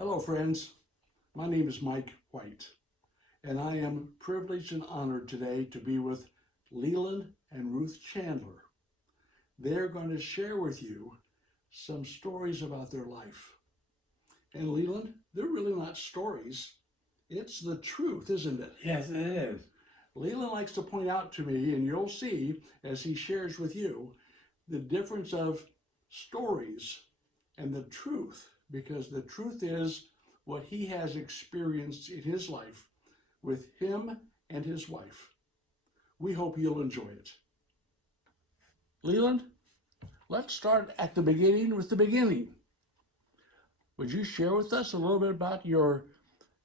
Hello, friends. My name is Mike White, and I am privileged and honored today to be with Leland and Ruth Chandler. They're going to share with you some stories about their life. And Leland, they're really not stories. It's the truth, isn't it? Yes, it is. Leland likes to point out to me, and you'll see as he shares with you, the difference of stories and the truth, because the truth is what he has experienced in his life with him and his wife. We hope you'll enjoy it. Leland, let's start at the beginning with the beginning. Would you share with us a little bit about your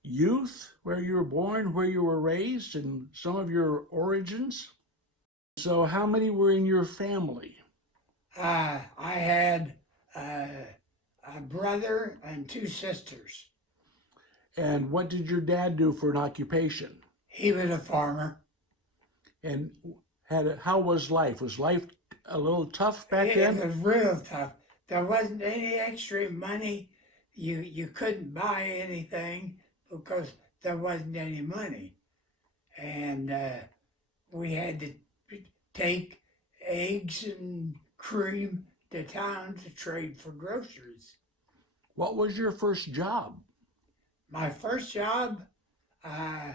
youth, where you were born, where you were raised, and some of your origins? So how many were in your family? I had a brother and two sisters. And what did your dad do for an occupation? He was a farmer. And how was life? Was life a little tough back then? It was real tough. There wasn't any extra money. You couldn't buy anything because there wasn't any money. And we had to take eggs and cream to town to trade for groceries. What was your first job? My first job, I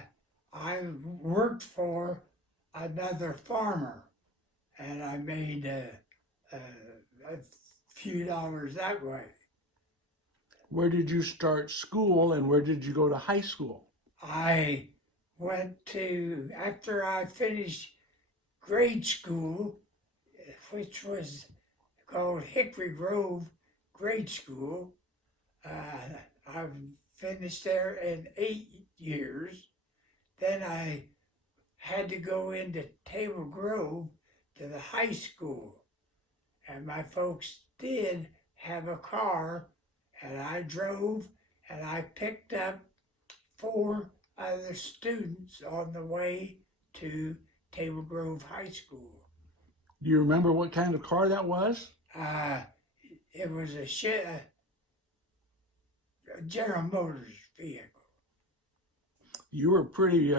worked for another farmer, and I made a few dollars that way. Where did you start school and where did you go to high school? I went to, after I finished grade school, which was called Hickory Grove Grade School, I finished there in 8 years. Then I had to go into Table Grove to the high school. And my folks did have a car, and I drove, and I picked up 4 other students on the way to Table Grove High School. Do you remember what kind of car that was? It was a General Motors vehicle. You were pretty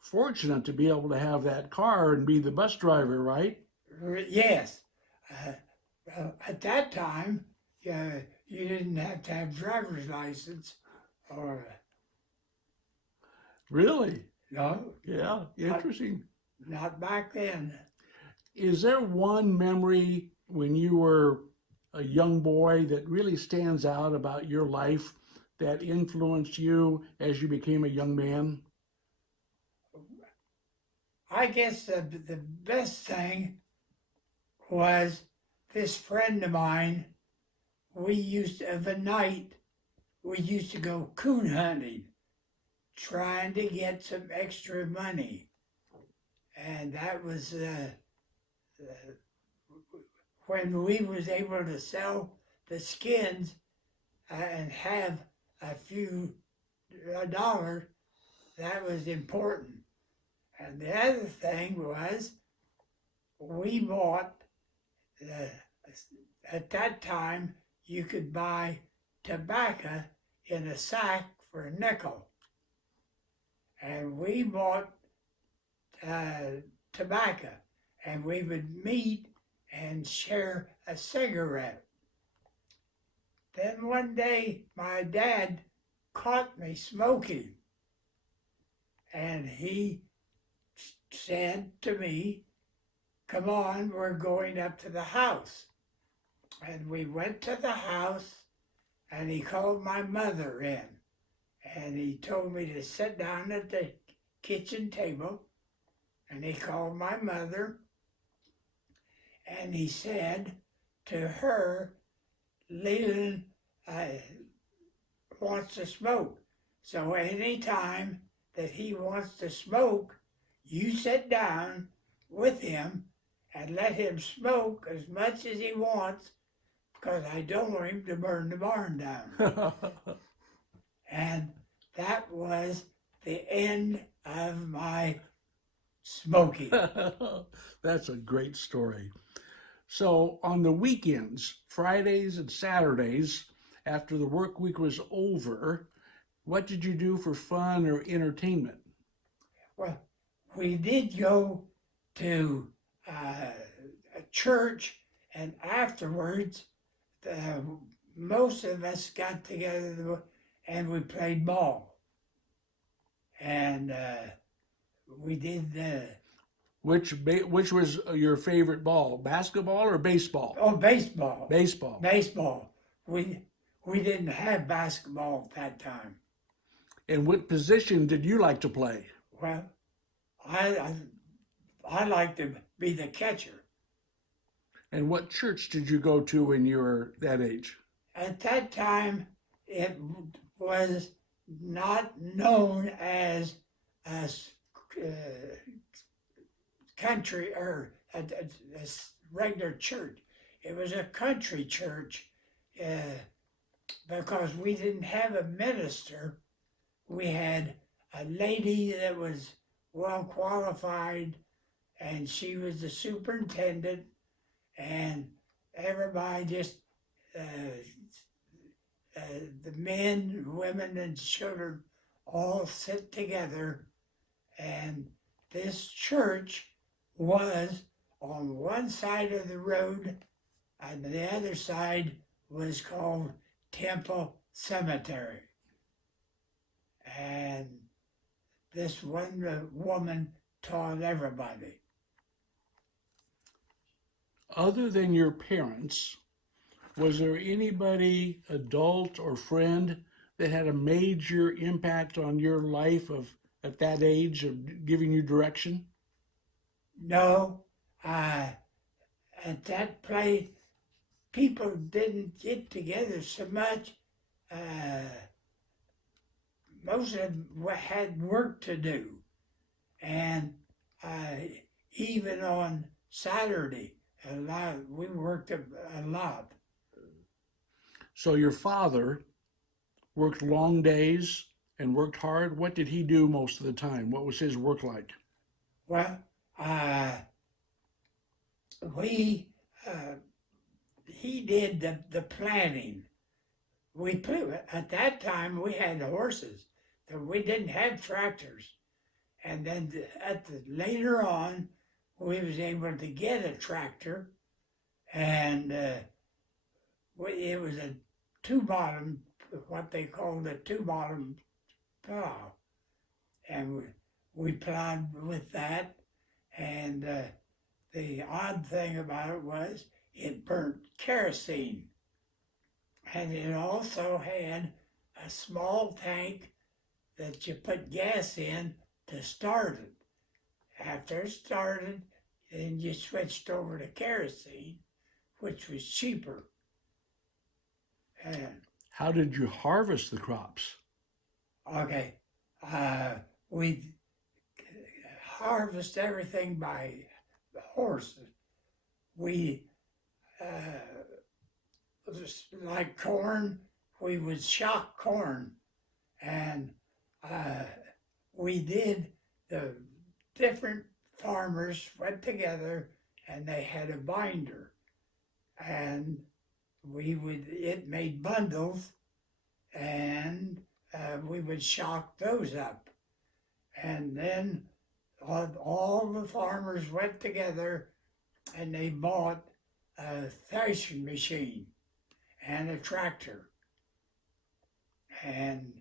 fortunate to be able to have that car and be the bus driver, right? Yes. At that time, you didn't have to have driver's license or... Really? No. Yeah, interesting. Not back then. Is there one memory when you were a young boy that really stands out about your life that influenced you as you became a young man? I guess the best thing was this friend of mine. We used to go coon hunting, trying to get some extra money. And that was when we was able to sell the skins and have a few dollars. That was important. And the other thing was we bought, at that time, you could buy tobacco in a sack for a nickel. And we bought tobacco, and we would meet and share a cigarette. Then one day, my dad caught me smoking, and he said to me, "Come on, we're going up to the house." And we went to the house, and he called my mother in, and he told me to sit down at the kitchen table, and he called my mother, and he said to her, "Leland wants to smoke. So any time that he wants to smoke, you sit down with him and let him smoke as much as he wants, because I don't want him to burn the barn down." And that was the end of my smoking. That's a great story. So on the weekends, Fridays and Saturdays, after the work week was over, what did you do for fun or entertainment? Well, we did go to a church, and afterwards, most of us got together and we played ball. And we did. Which was your favorite ball, basketball or baseball? Oh, baseball. Baseball. Baseball. We didn't have basketball at that time. And what position did you like to play? Well, I like to be the catcher. And what church did you go to when you were that age? At that time, it was not known as a country or a regular church. It was a country church because we didn't have a minister. We had a lady that was well qualified, and she was the superintendent, and everybody just the men, women, and children all sit together, and this church was on one side of the road, and the other side was called Temple Cemetery. And this one woman taught everybody. Other than your parents, was there anybody, adult or friend, that had a major impact on your life at that age of giving you direction? No, at that place, people didn't get together so much. Most of them had work to do. And even on Saturday, we worked a lot. So your father worked long days and worked hard. What did he do most of the time? What was his work like? Well, he did the planning. At that time we had horses. We didn't have tractors. And then later on, we was able to get a tractor, and it was a two-bottom, what they called a two-bottom plow. And we plowed with that, and the odd thing about it was it burnt kerosene. And it also had a small tank that you put gas in to start it. After it started, then you switched over to kerosene, which was cheaper. And how did you harvest the crops? Okay, we harvest everything by horses. We like corn, we would shock corn, and we did the different farmers went together and they had a binder, and it made bundles, and we would shock those up, and then all the farmers went together and they bought a threshing machine and a tractor, and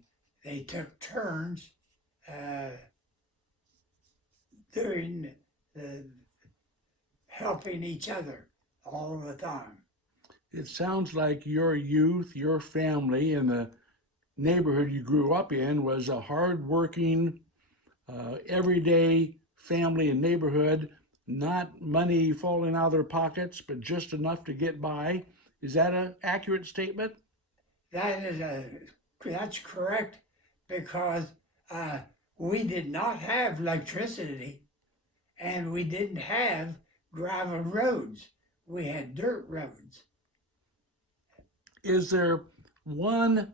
they took turns doing helping each other all the time. It sounds like your youth, your family, and the neighborhood you grew up in was a hard-working, everyday family and neighborhood, not money falling out of their pockets, but just enough to get by. Is that an accurate statement? That's correct, because we did not have electricity, and we didn't have gravel roads. We had dirt roads. Is there one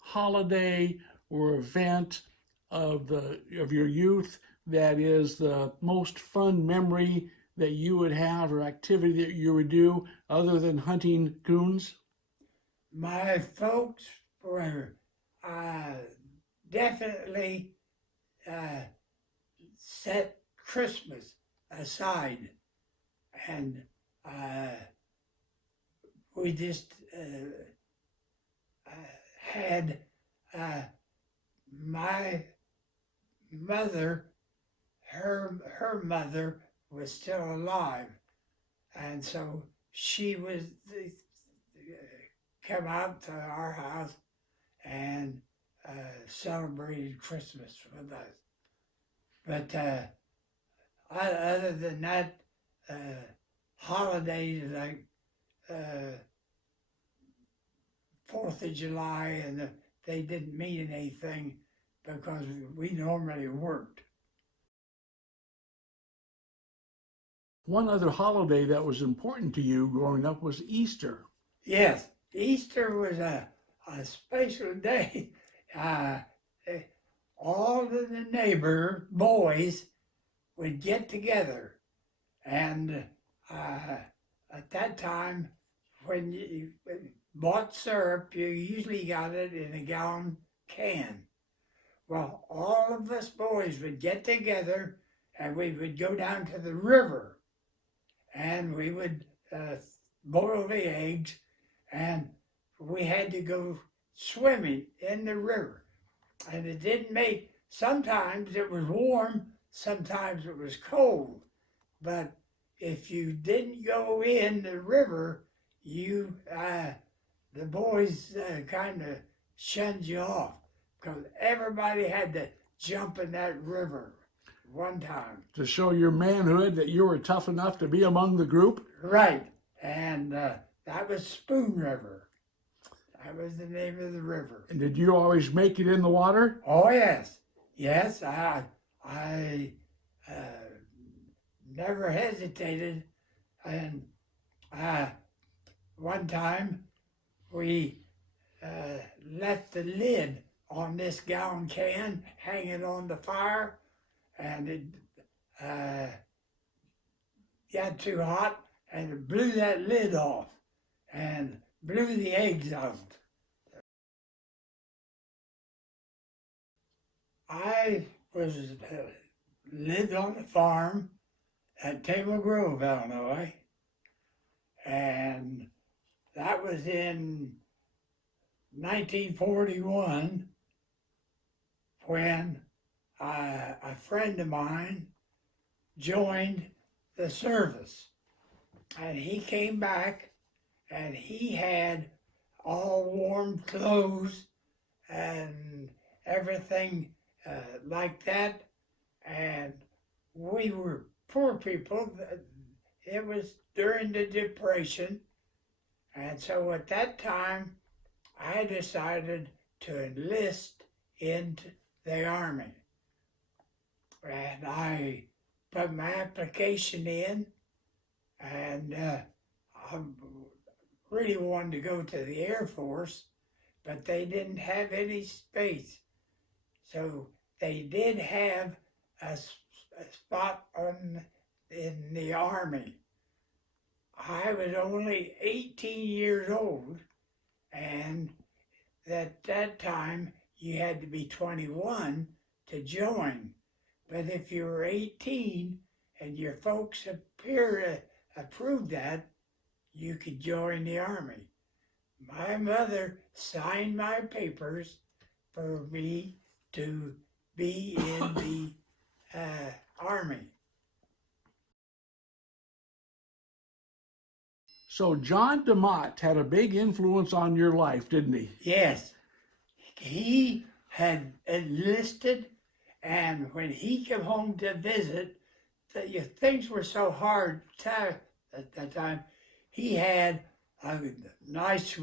holiday or event of your youth that is the most fun memory that you would have, or activity that you would do, other than hunting coons? My folks were definitely set Christmas aside, and we just had my mother, her mother was still alive, and so she was come out to our house and celebrated Christmas with us. But other than that, holidays like 4th of July, and they didn't mean anything because we normally worked. One other holiday that was important to you growing up was Easter. Yes, Easter was a special day. All of the neighbor boys would get together, and at that time, when you bought syrup, you usually got it in a gallon can. Well, all of us boys would get together, and we would go down to the river, and we would boil the eggs, and we had to go swimming in the river. And it didn't make, sometimes it was warm, sometimes it was cold. But if you didn't go in the river, you, the boys kind of shunned you off because everybody had to jump in that river one time. To show your manhood that you were tough enough to be among the group? Right, and that was Spoon River. That was the name of the river. And did you always make it in the water? Oh yes, yes. I never hesitated, and one time we left the lid on this gallon can hanging on the fire, and it got too hot, and it blew that lid off and blew the eggs out. I lived on a farm at Table Grove, Illinois, and that was in 1941 when a friend of mine joined the service, and he came back and he had all warm clothes and everything like that, and we were poor people. It was during the Depression, and so at that time I decided to enlist into the Army, and I put my application in, and I really wanted to go to the Air Force, but they didn't have any space. So they did have a spot in the Army. I was only 18 years old, and at that time you had to be 21 to join. But if you were 18 and your folks approved that, you could join the Army. My mother signed my papers for me to be in the Army. So John DeMott had a big influence on your life, didn't he? Yes, he had enlisted, and when he came home to visit, things were so hard at that time. He had a nice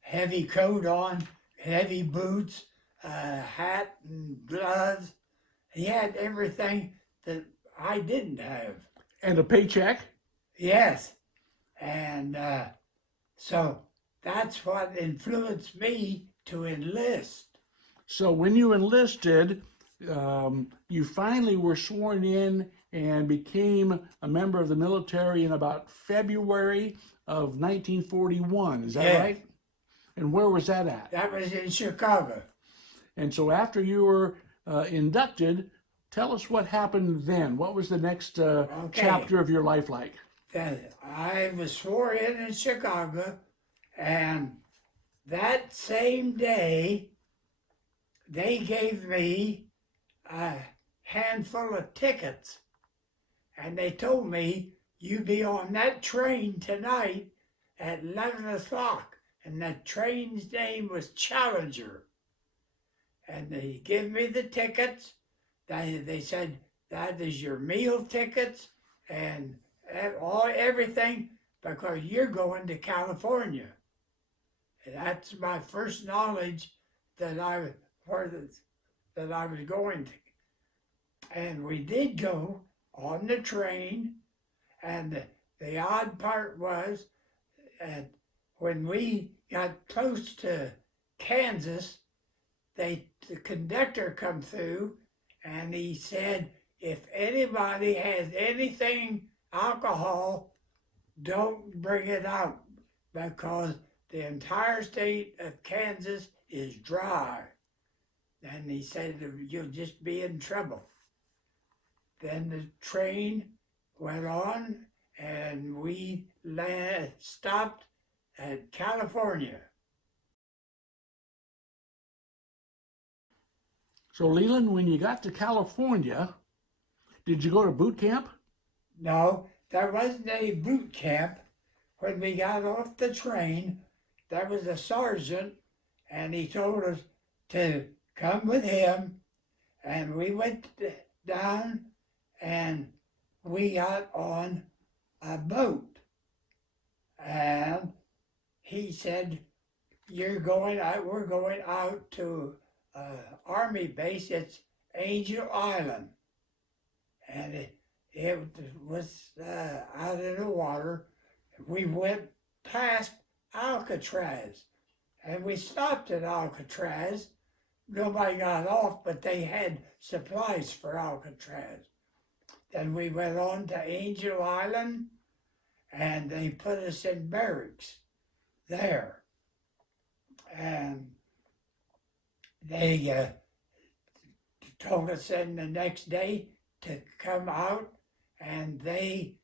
heavy coat on, heavy boots, hat and gloves. He had everything that I didn't have. And a paycheck? Yes. And so that's what influenced me to enlist. So when you enlisted, you finally were sworn in and became a member of the military in about February of 1941. Is that right? And where was that at? That was in Chicago. And so after you were inducted, tell us what happened then. What was the next chapter of your life like? Then I was sworn in Chicago, and that same day, they gave me a handful of tickets, and they told me, you be on that train tonight at 11 o'clock, and that train's name was Challenger. And they give me the tickets. They said, that is your meal tickets and everything, because you're going to California. And that's my first knowledge that I was going to. And we did go on the train, and the odd part was that when we got close to Kansas, the conductor come through, and he said, if anybody has anything alcohol, don't bring it out, because the entire state of Kansas is dry. And he said, you'll just be in trouble. Then the train went on, and we stopped at California. So Leland, when you got to California, did you go to boot camp? No, there wasn't any boot camp. When we got off the train, there was a sergeant, and he told us to come with him, and we went down, and we got on a boat, and he said, we're going out to Army base. It's Angel Island, and it was out in the water. We went past Alcatraz, and we stopped at Alcatraz. Nobody got off, but they had supplies for Alcatraz. Then we went on to Angel Island, and they put us in barracks there. And they told us then the next day to come out, and they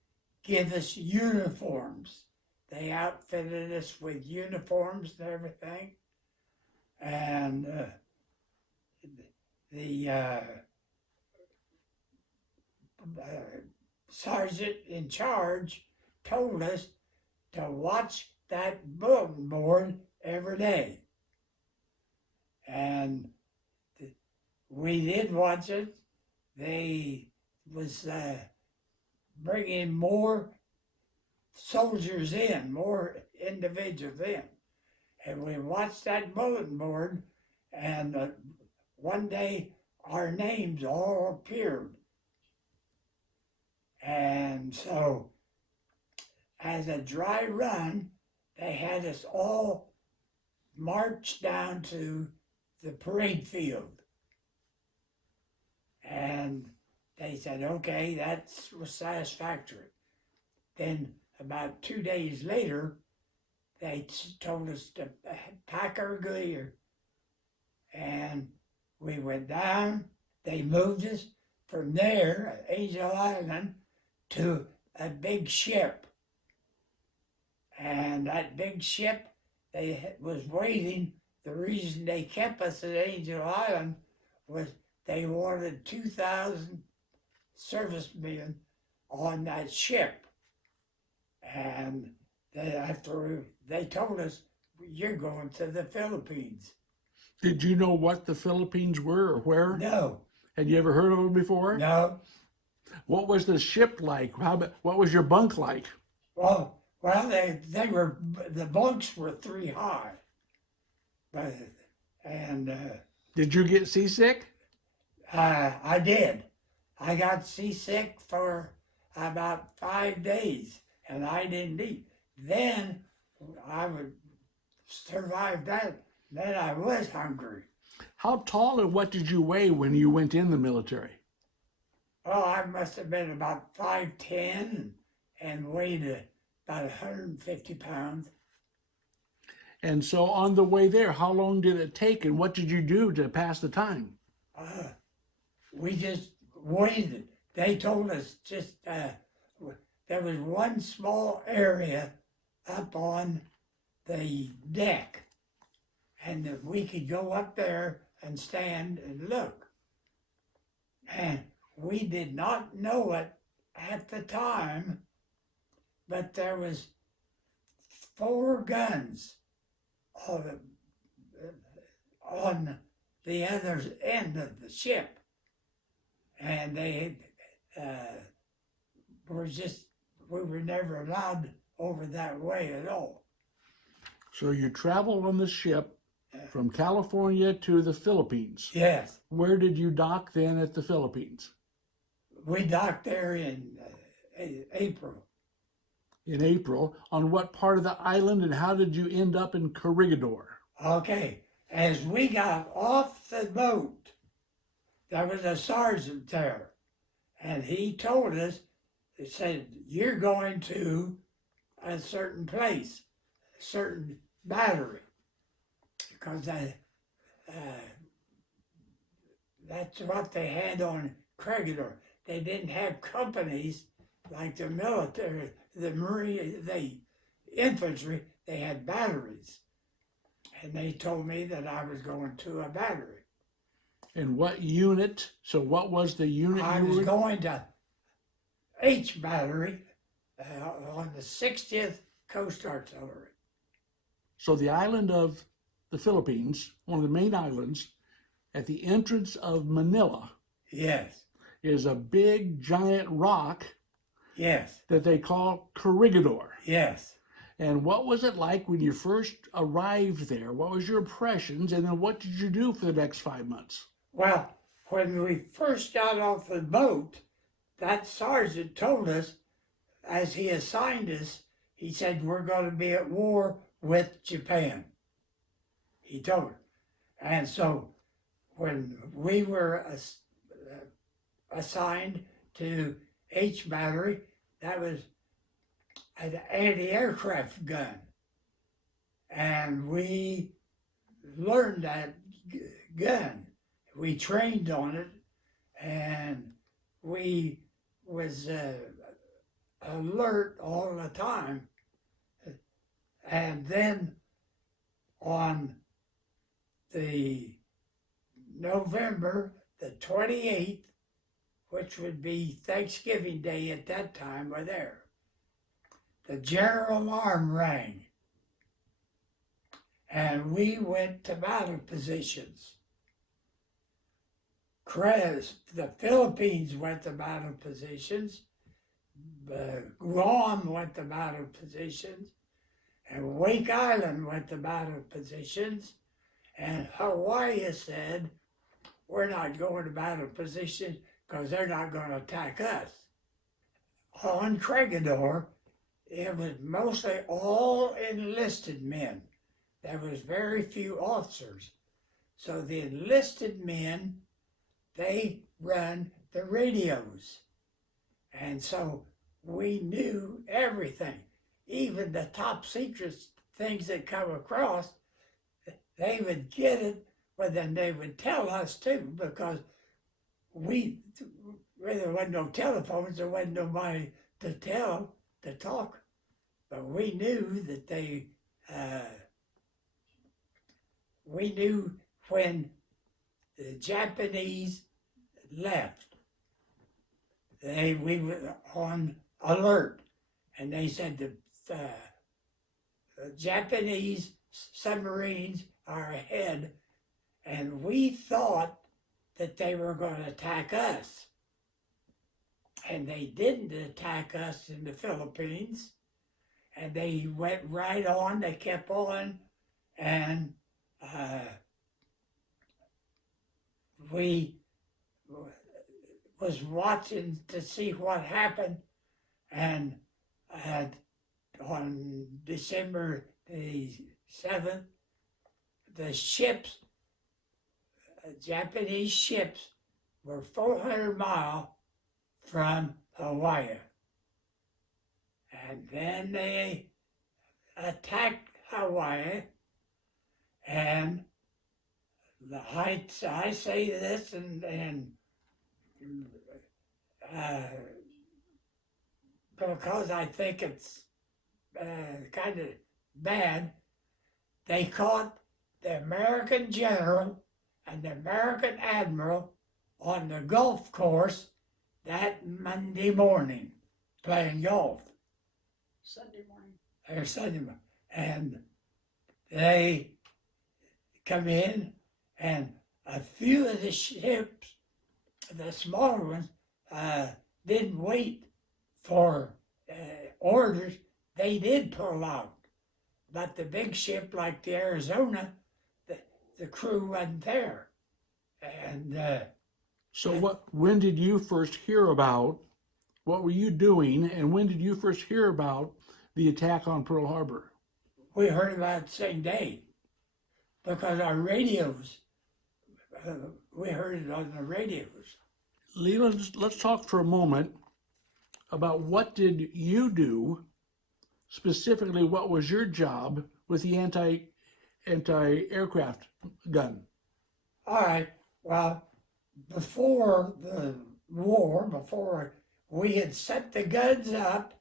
give us uniforms. They outfitted us with uniforms and everything. And the sergeant in charge told us to watch that bulletin board every day. And we did watch it. They was bringing more soldiers in, more individuals in. And we watched that bulletin board, and one day our names all appeared. And so, as a dry run, they had us all march down to the parade field. And they said, okay, that was satisfactory. Then about 2 days later, they told us to pack our gear. And we went down. They moved us from there, Angel Island, to a big ship. And that big ship, was waiting. The reason they kept us at Angel Island was they wanted 2,000 servicemen on that ship. And after they told us, you're going to the Philippines. Did you know what the Philippines were or where? No. Had you ever heard of them before? No. What was the ship like? What was your bunk like? Well, they were, the bunks were 3 high. Did you get seasick? I did. I got seasick for about 5 days, and I didn't eat. Then I would survive that. Then I was hungry. How tall and what did you weigh when you went in the military? Oh, I must have been about 5'10" and weighed about 150 pounds. And so on the way there, how long did it take and what did you do to pass the time? We just waited. They told us just there was one small area up on the deck, and that we could go up there and stand and look. And we did not know it at the time, but there was 4 guns on the other end of the ship, and they we were never allowed over that way at all. So you traveled on the ship from California to the Philippines. Yes, Where did you dock then at the Philippines? we docked there in April. In April. On what part of the island and how did you end up in Corregidor? Okay, as we got off the boat, there was a sergeant there, and he told us, he said, you're going to a certain place, a certain battery, because that's what they had on Corregidor. They didn't have companies like the military, the Marine, the infantry. They had batteries. And they told me that I was going to a battery. And what unit? So what was the unit I you was were? going to H Battery on the 60th Coast Artillery. So the island of the Philippines, one of the main islands, at the entrance of Manila, Yes, is a big giant rock yes, that they call Corregidor. yes. And what was it like when you first arrived there? What was your impressions? And then what did you do for the next 5 months? Well, when we first got off the boat, that sergeant told us, as he assigned us, he said, we're going to be at war with Japan. He told us. And so when we were assigned to H Battery, that was an anti-aircraft gun. And we learned that gun. We trained on it, and we was alert all the time. And then on the November the 28th, which would be Thanksgiving Day at that time, we're there. The general alarm rang, and we went to battle positions. The Philippines went to battle positions, Guam went to battle positions, and Wake Island went to battle positions, and Hawaii said, we're not going to battle positions because they're not going to attack us. On Corregidor, it was mostly all enlisted men. There was very few officers. So the enlisted men, they run the radios. And so we knew everything. Even the top secret things that come across, they would get it, but then they would tell us too, because there wasn't no telephones, there wasn't nobody to talk. But we knew that we knew when the Japanese left. We were on alert, and they said the Japanese submarines are ahead, and we thought that they were going to attack us. And they didn't attack us in the Philippines, and they went right on, they kept on, and we was watching to see what happened, and on December the 7th, the ships, Japanese ships, were 400 miles from Hawaii. And then they attacked Hawaii, And I say this and uh, because I think it's kind of bad, they caught the American general and the American admiral on the golf course that Monday morning playing golf. Sunday morning. Or Sunday morning. And they come in, and a few of the ships, the smaller ones, didn't wait for orders. They did pull out. But the big ship like the Arizona, the crew wasn't there. And So when did you first hear about, what were you doing, and when did you first hear about the attack on Pearl Harbor? we heard about it the same day because our radios, we heard it on the radios. Leland, let's talk for a moment about what did you do, specifically what was your job with the anti-aircraft gun? All right, well, before the war, before we had set the guns up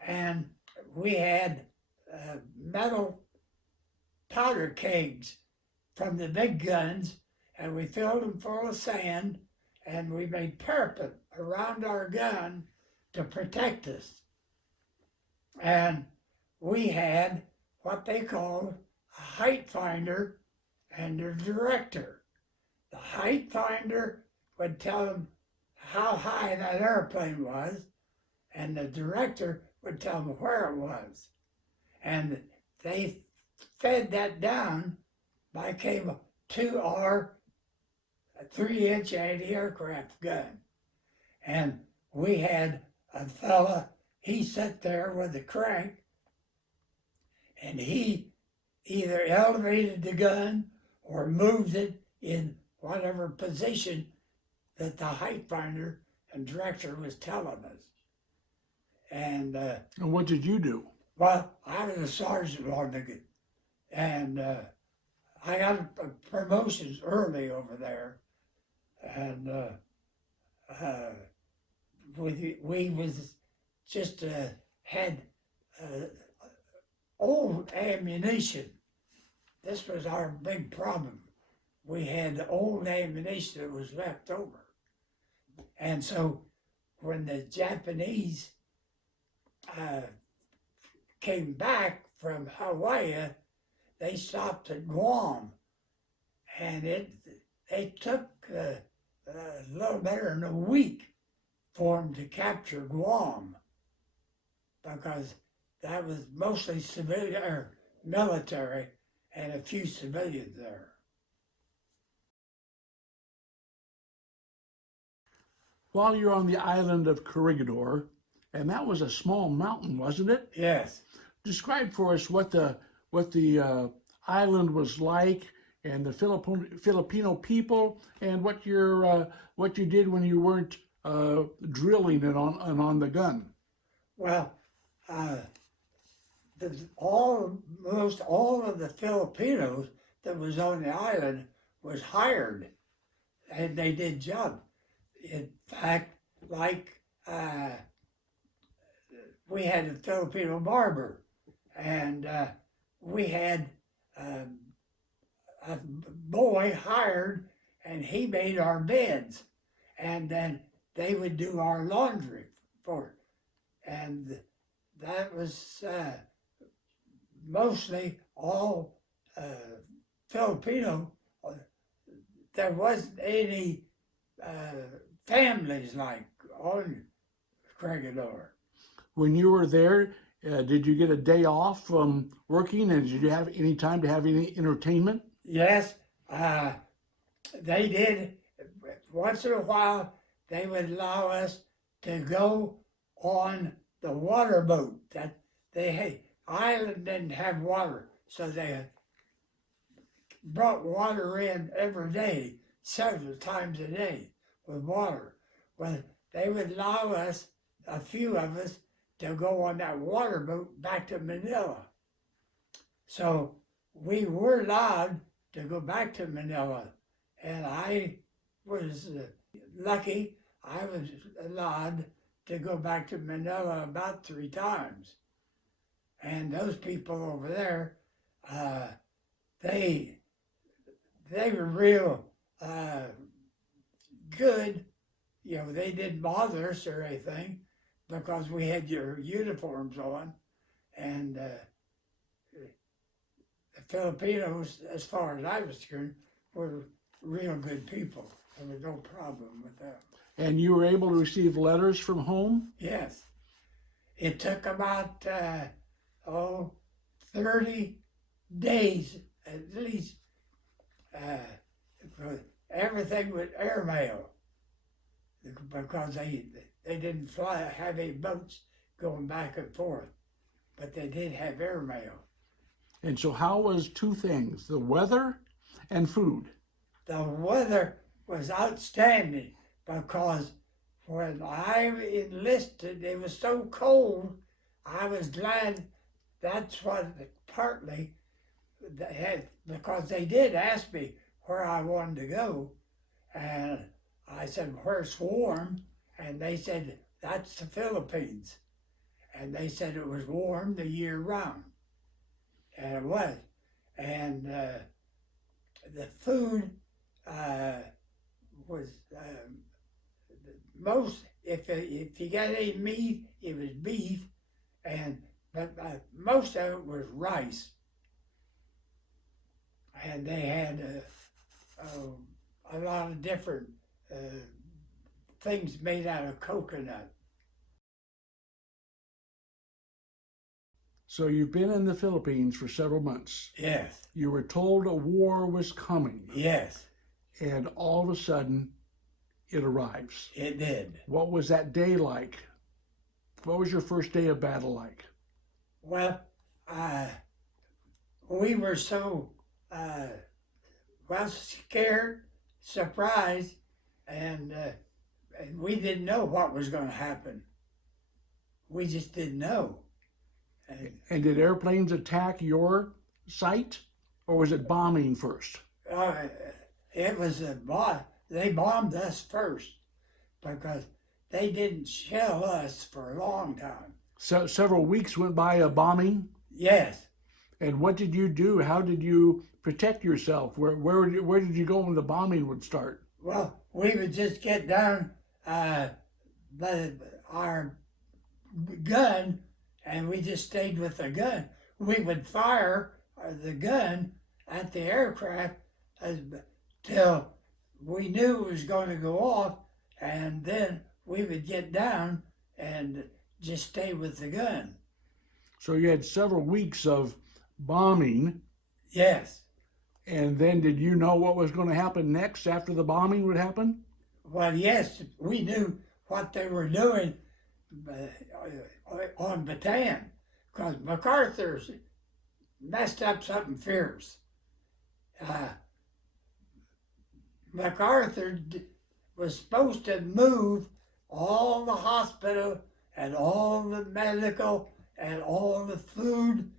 and we had metal powder kegs from the big guns, and we filled them full of sand, and we made parapet around our gun to protect us. And we had what they called a height finder and a director. The height finder would tell them how high that airplane was, and the director would tell them where it was. And they fed that down by cable to our 3-inch anti-aircraft gun. And we had a fella, he sat there with the crank, and he either elevated the gun or moved it in whatever position that the height finder and director was telling us. And what did you do? well, I was a sergeant on the, and I got promotions early over there, and we was just had old ammunition. This was our big problem. We had old ammunition that was left over, and so when the Japanese came back from Hawaii, they stopped at Guam, and it took a little better than a week for them to capture Guam, because that was mostly civilian or military and a few civilians there. While you're on the island of Corregidor, and that was a small mountain, wasn't it? Yes. Describe for us what the island was like, and the Filipino people, and what you did when you weren't drilling it on the gun. Well, almost all of the Filipinos that was on the island was hired, and they did job. In fact, like we had a Filipino barber, and we had a boy hired, and he made our beds, and then they would do our laundry for it. And that was mostly all Filipino. There wasn't any families like on Corregidor. When you were there, did you get a day off from working, and did you have any time to have any entertainment? Yes, they did. Once in a while, they would allow us to go on the water boat. That island didn't have water, so they brought water in every day, several times a day with water. Well, they would allow us, a few of us, to go on that water boat back to Manila. So we were allowed to go back to Manila, and I was lucky. I was allowed to go back to Manila about 3 times. And those people over there, they were real good. You know, they didn't bother us or anything because we had your uniforms on. And the Filipinos, as far as I was concerned, were real good people. There was no problem with that. And you were able to receive letters from home? Yes. It took about 30 days at least. Everything was airmail because they didn't have any boats going back and forth, but they did have airmail. And so how was two things, the weather and food? The weather was outstanding because when I enlisted, it was so cold, I was glad that's what partly they had, because they did ask me where I wanted to go. And I said, where's warm? And they said, that's the Philippines. And they said it was warm the year round. And it was. And the food was most, if you got any meat, it was beef, but most of it was rice. And they had a lot of different things made out of coconut. So you've been in the Philippines for several months. Yes, You were told a war was coming, yes, and all of a sudden it arrives. it did. What was that day like? What was your first day of battle like? Well, we were so scared, surprised, and we didn't know what was going to happen. We just didn't know. And did airplanes attack your site, or was it bombing first? It was they bombed us first because they didn't shell us for a long time. So several weeks went by of bombing. Yes. And what did you do? How did you protect yourself? Where did you go when the bombing would start? Well, we would just get down by our gun, and we just stayed with the gun. We would fire the gun at the aircraft till we knew it was going to go off, and then we would get down and just stay with the gun. So you had several weeks of bombing. Yes. And then did you know what was going to happen next after the bombing would happen? Well, yes, we knew what they were doing on Bataan, because MacArthur's messed up something fierce. MacArthur was supposed to move all the hospital and all the medical and all the food,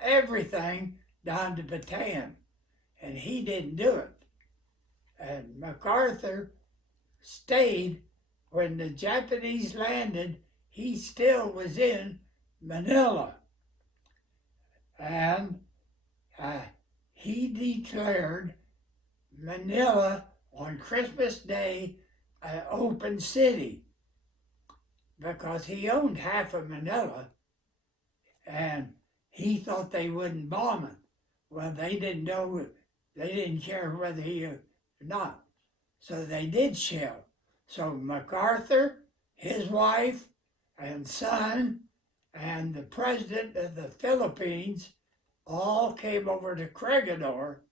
everything down to Bataan, and he didn't do it. And MacArthur stayed. When the Japanese landed, he still was in Manila. And he declared Manila on Christmas Day an open city because he owned half of Manila, and he thought they wouldn't bomb it. Well, they didn't know, they didn't care whether he or not. So they did shell. So MacArthur, his wife and son, and the president of the Philippines all came over to Corregidor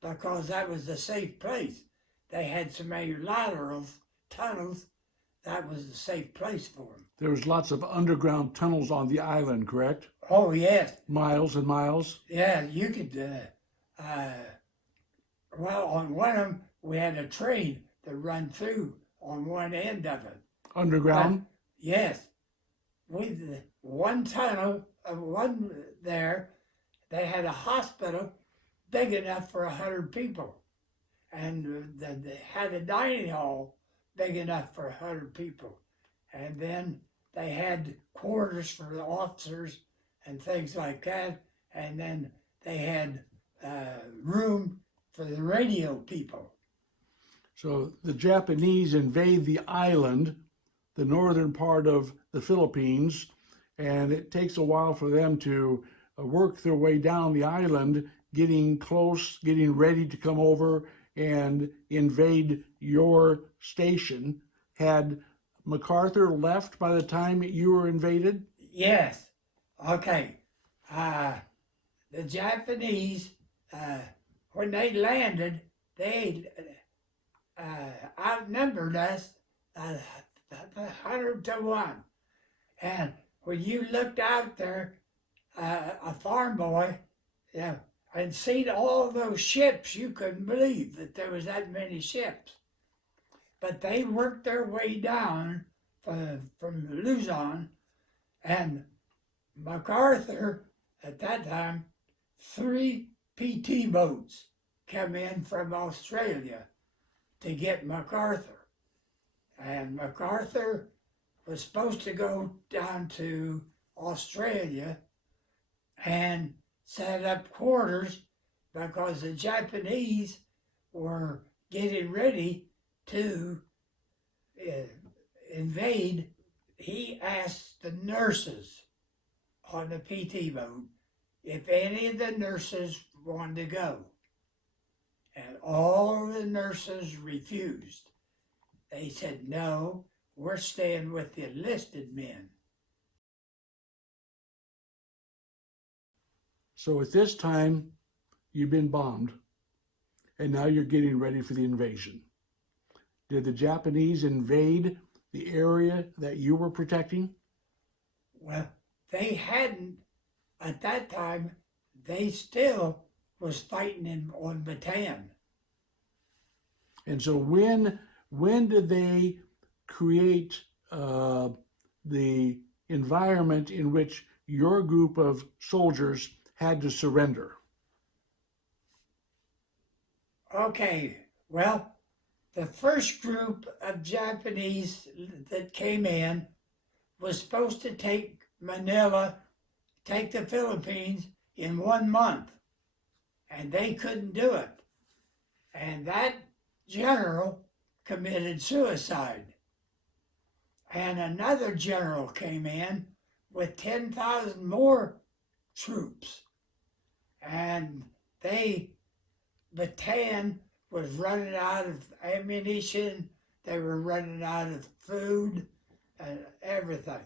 because that was a safe place. They had so many lateral tunnels, that was a safe place for them. There was lots of underground tunnels on the island, correct? Oh, yes. Miles and miles. Yeah, you could, well, on one of them, we had a train that run through on one end of it. Underground? Yes. With one tunnel, one there, they had a hospital big enough for 100 people. And they had a dining hall big enough for 100 people. And then they had quarters for the officers and things like that. And then they had room for the radio people. So the Japanese invade the island, the northern part of the Philippines, and it takes a while for them to work their way down the island, getting close, getting ready to come over and invade your station. Had MacArthur left by the time you were invaded? Yes. Okay. The Japanese, when they landed, they outnumbered us 100 to 1. And when you looked out there, a farm boy, and seen all those ships, you couldn't believe that there was that many ships. But they worked their way down from Luzon, and MacArthur, at that time, 3 PT boats come in from Australia to get MacArthur. And MacArthur was supposed to go down to Australia and set up quarters because the Japanese were getting ready to invade. He asked the nurses on the PT boat if any of the nurses wanted to go. And all the nurses refused. They said, no, we're staying with the enlisted men. So at this time, you've been bombed, and now you're getting ready for the invasion. Did the Japanese invade the area that you were protecting? Well, they hadn't, at that time, they still was fighting on Bataan. And so when did they create the environment in which your group of soldiers had to surrender? Okay, well, the first group of Japanese that came in was supposed to take Manila, take the Philippines in 1 month, and they couldn't do it. And that general committed suicide. And another general came in with 10,000 more troops. And Bataan was running out of ammunition, they were running out of food and everything.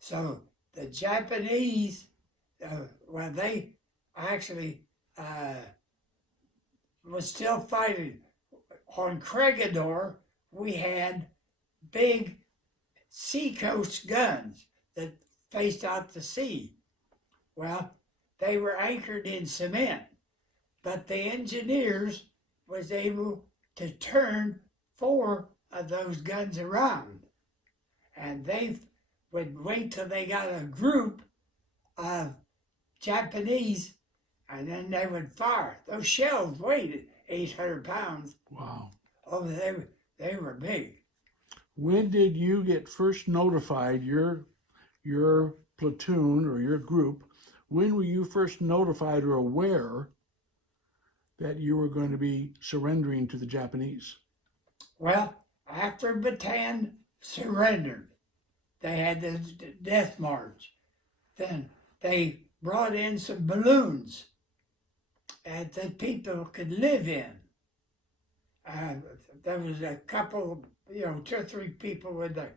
So the Japanese, they actually was still fighting. On Corregidor, we had big seacoast guns that faced out to sea. Well, they were anchored in cement, but the engineers was able to turn 4 of those guns around. And they would wait till they got a group of Japanese, and then they would fire. Those shells weighed 800 pounds. Wow. Oh, they were big. When did you get first notified, your platoon or your group, when were you first notified or aware that you were going to be surrendering to the Japanese? Well, after Bataan surrendered, they had the death march. Then they brought in some balloons that people could live in. There was a couple, 2 or 3 people were there.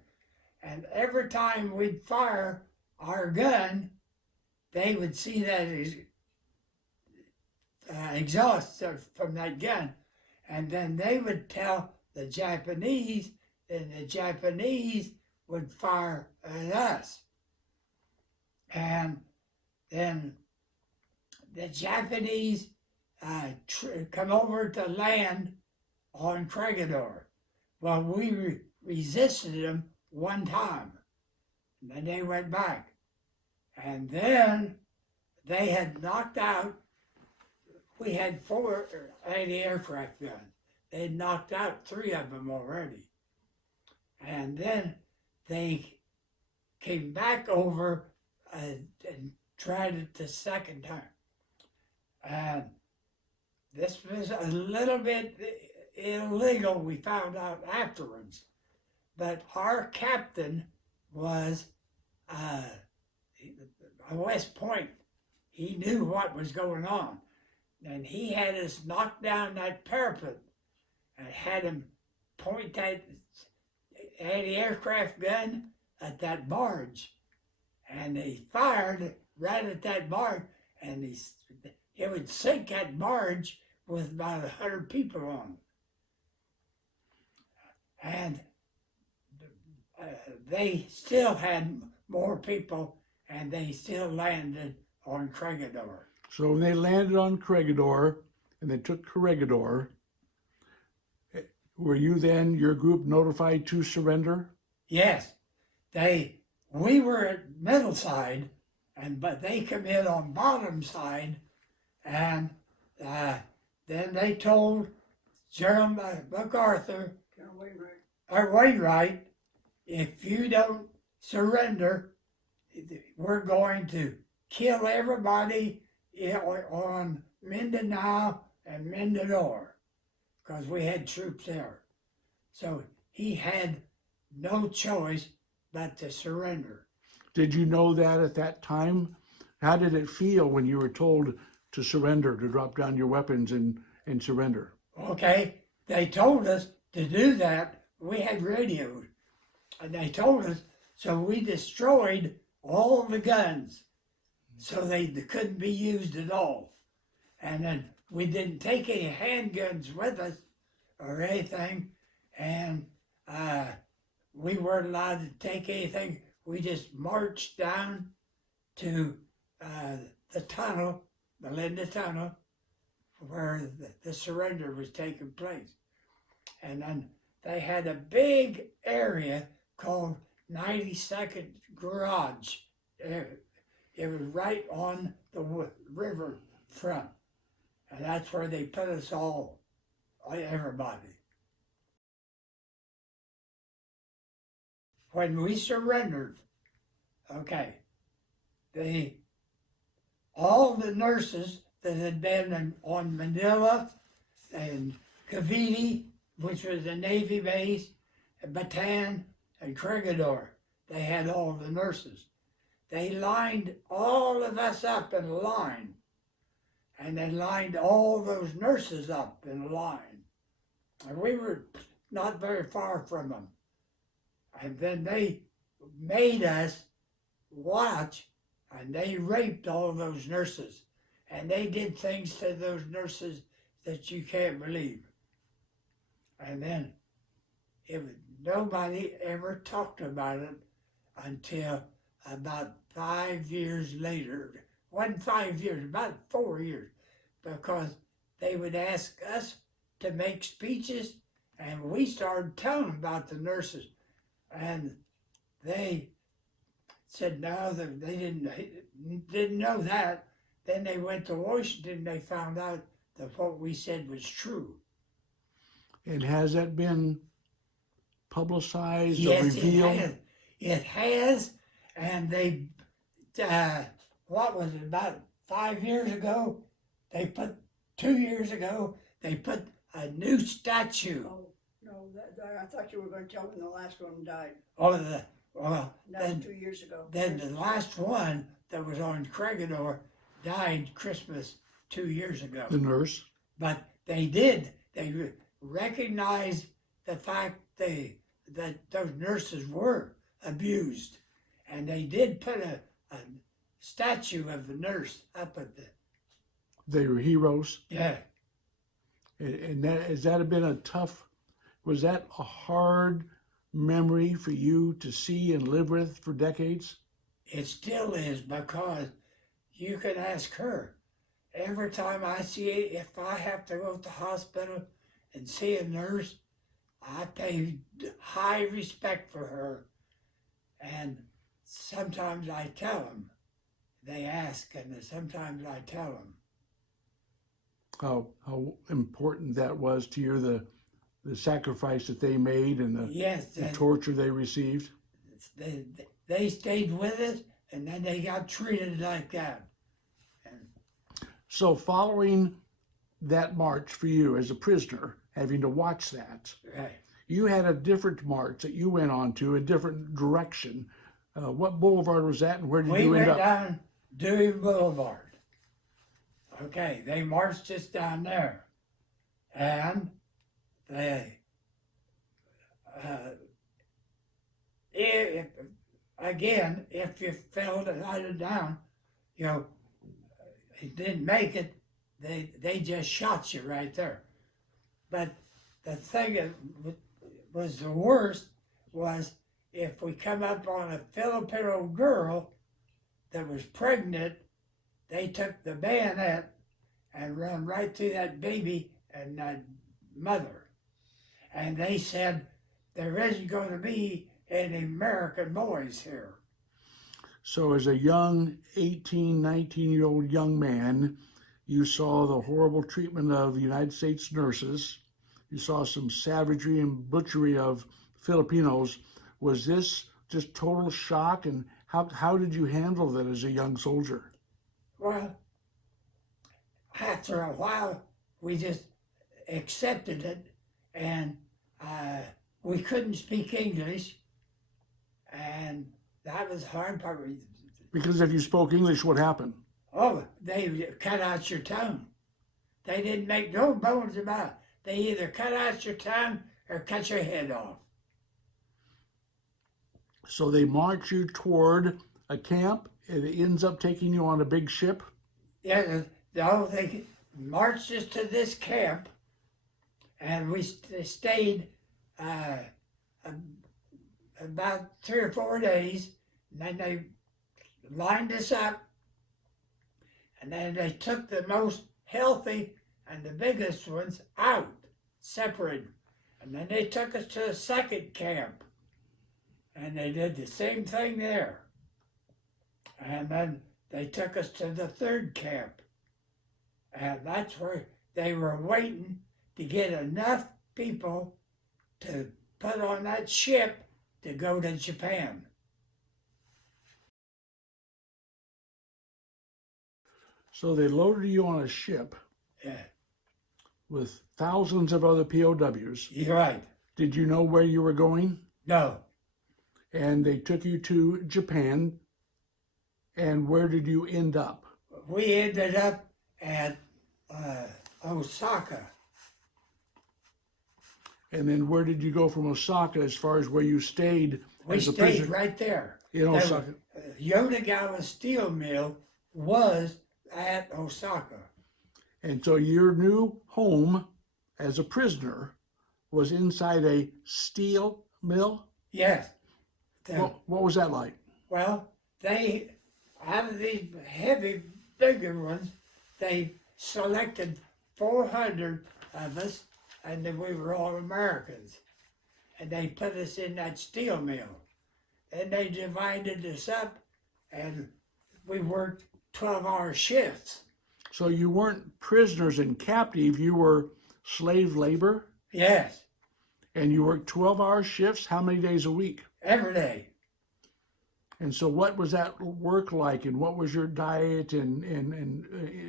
And every time we'd fire our gun, they would see that exhaust from that gun. And then they would tell the Japanese, and the Japanese would fire at us. And then the Japanese come over to land on Corregidor. Well, we resisted them 1 time, and then they went back. And then they had knocked out, we had 4 anti-aircraft guns. They had knocked out 3 of them already. And then they came back over and tried it the second time. And this was a little bit illegal, we found out afterwards. But our captain was West Point. He knew what was going on. And he had us knock down that parapet and had him point that anti-aircraft gun at that barge. And he fired right at that barge, and it would sink that barge with about 100 people on it. And they still had more people, and they still landed on Corregidor. So when they landed on Corregidor and they took Corregidor, were you then, your group, notified to surrender? Yes, we were at middle side, but they come in on bottom side, and then they told Jerome MacArthur, or Wainwright, if you don't surrender, we're going to kill everybody on Mindanao and Mindanao, because we had troops there. So he had no choice but to surrender. Did you know that at that time? How did it feel when you were told to surrender, to drop down your weapons and surrender? Okay, they told us to do that. We had radios, and they told us, so we destroyed all the guns, so they couldn't be used at all. And then we didn't take any handguns with us or anything, and we weren't allowed to take anything. We just marched down to the tunnel, the Linda Tunnel, where the surrender was taking place. And then they had a big area called 92nd Garage. It was right on the river front. And that's where they put us all, everybody. When we surrendered, okay, all the nurses that had been on Manila and Cavite, which was a Navy base, and Bataan and Corregidor, they had all the nurses. They lined all of us up in a line, and they lined all those nurses up in a line. And we were not very far from them. And then they made us watch, and they raped all those nurses. And they did things to those nurses that you can't believe. And then nobody ever talked about it until about 5 years later. Wasn't 5 years, about 4 years, because they would ask us to make speeches, and we started telling about the nurses. And they said no, they didn't know that. Then they went to Washington, they found out that what we said was true. And has that been publicized or Yes, revealed? it has, and they, what was it, about 5 years ago, 2 years ago, they put a new statue. Oh, no, I thought you were going to tell when the last one died. Oh, That was 2 years ago. Then the last one that was on Corregidor died Christmas 2 years ago. The nurse? But they recognized the fact that those nurses were abused. And they did put a statue of the nurse up at They were heroes? yeah. And has that been was that a hard memory for you to see and live with for decades? It still is, because you can ask her. Every time I see it, if I have to go to the hospital and see a nurse, I pay high respect for her. And sometimes I tell them they ask, and sometimes I tell them. How important that was to you, the sacrifice that they made and Yes, the torture they received. they stayed with us, and then they got treated like that. And So following that march for you as a prisoner, having to watch that, right. you had a different march that you went on to, a different direction. What boulevard was that, and where did We you end went up? down Dewey Boulevard. Okay, they marched us down there, and they, if, again, if you fell down, you know, it didn't make it, they just shot you right there. But the thing that was the worst was if we come up on a Filipino girl that was pregnant, they took the bayonet and run right through that baby and that mother. And they said, there isn't going to be any American boys here. So as a young 18, 19-year-old young man, you saw the horrible treatment of United States nurses. You saw some savagery and butchery of Filipinos. Was this just total shock? And how did you handle that as a young soldier? Well, after a while, we just accepted it, and we couldn't speak English, and that was the hard part. Because if you spoke English, what happened? Oh, they cut out your tongue. They didn't make no bones about it. They either cut out your tongue or cut your head off. So they march you toward a camp. It ends up taking you on a big ship. Yeah, they marched us to this camp, and we stayed about 3 or 4 days, and then they lined us up, and then they took the most healthy and the biggest ones out, separated. And then they took us to a second camp, and they did the same thing there. And then they took us to the third camp, and that's where they were waiting to get enough people to put on that ship to go to Japan. So they loaded you on a ship Yeah, with thousands of other POWs. you're right. Did you know where you were going? No, And they took you to Japan. And where did you end up? we ended up at Osaka. And then where did you go from Osaka as far as where you stayed We as a stayed prisoner right there. in Osaka? Yodagawa Steel Mill was at Osaka. And so your new home as a prisoner was inside a steel mill? Yes. What was that like? Well, they, out of these heavy, bigger ones, they selected 400 of us, and then we were all Americans. And they put us in that steel mill. And they divided us up, and we worked 12-hour shifts. So you weren't prisoners and captive, you were slave labor, Yes, and you worked 12-hour shifts, how many days a week? every day. And so what was that work like, and what was your diet, and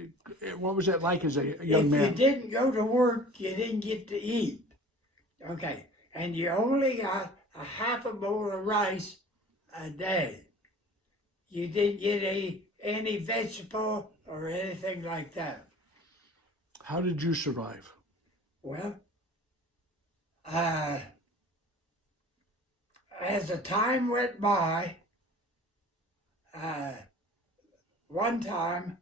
what was that like as a young If man? you didn't go to work, you didn't get to eat. Okay, and you only got a half a bowl of rice a day. You didn't get any vegetable or anything like that. How did you survive? Well, as the time went by, one time,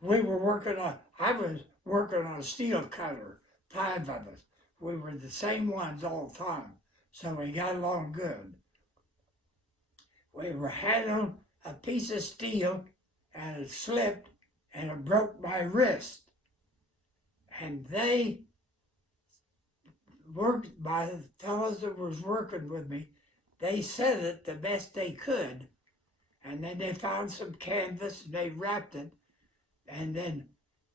we were working on, I was working on a steel cutter, 5 of us. We were the same ones all the time, so we got along good. We were handling a piece of steel, and it slipped, and it broke my wrist. And they worked, by the fellows that was working with me, they set it the best they could, and then they found some canvas and they wrapped it, and then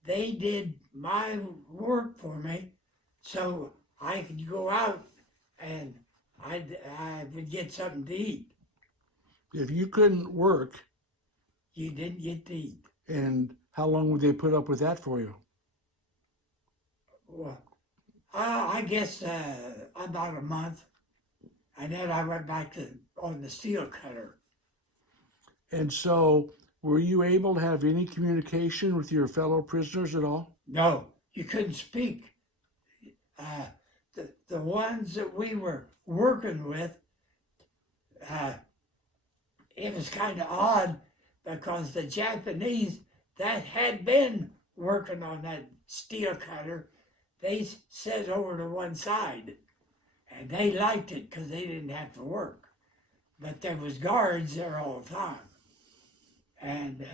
they did my work for me, so I could go out and I would get something to eat. If you couldn't work, You didn't get to eat. and how long would they put up with that for you? Well, I guess about a month, and then I went back to on the steel cutter. And so, were you able to have any communication with your fellow prisoners at all? No, you couldn't speak. The ones that we were working with, it was kind of odd because the Japanese that had been working on that steel cutter, they set over to one side, and they liked it because they didn't have to work. But there was guards there all the time, and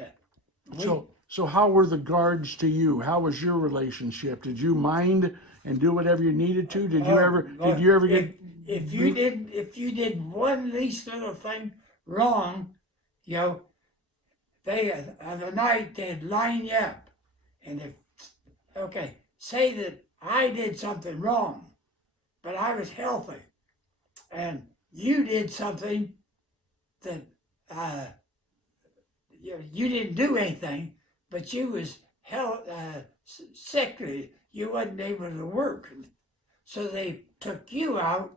So how were the guards to you? How was your relationship? Did you mind and do whatever you needed to? Did you ever get? If you did one least little thing wrong, you know, they of the night they'd line you up, and say that I did something wrong, but I was healthy, and you did something that you didn't do anything, but you was sickly. You wasn't able to work, so they took you out,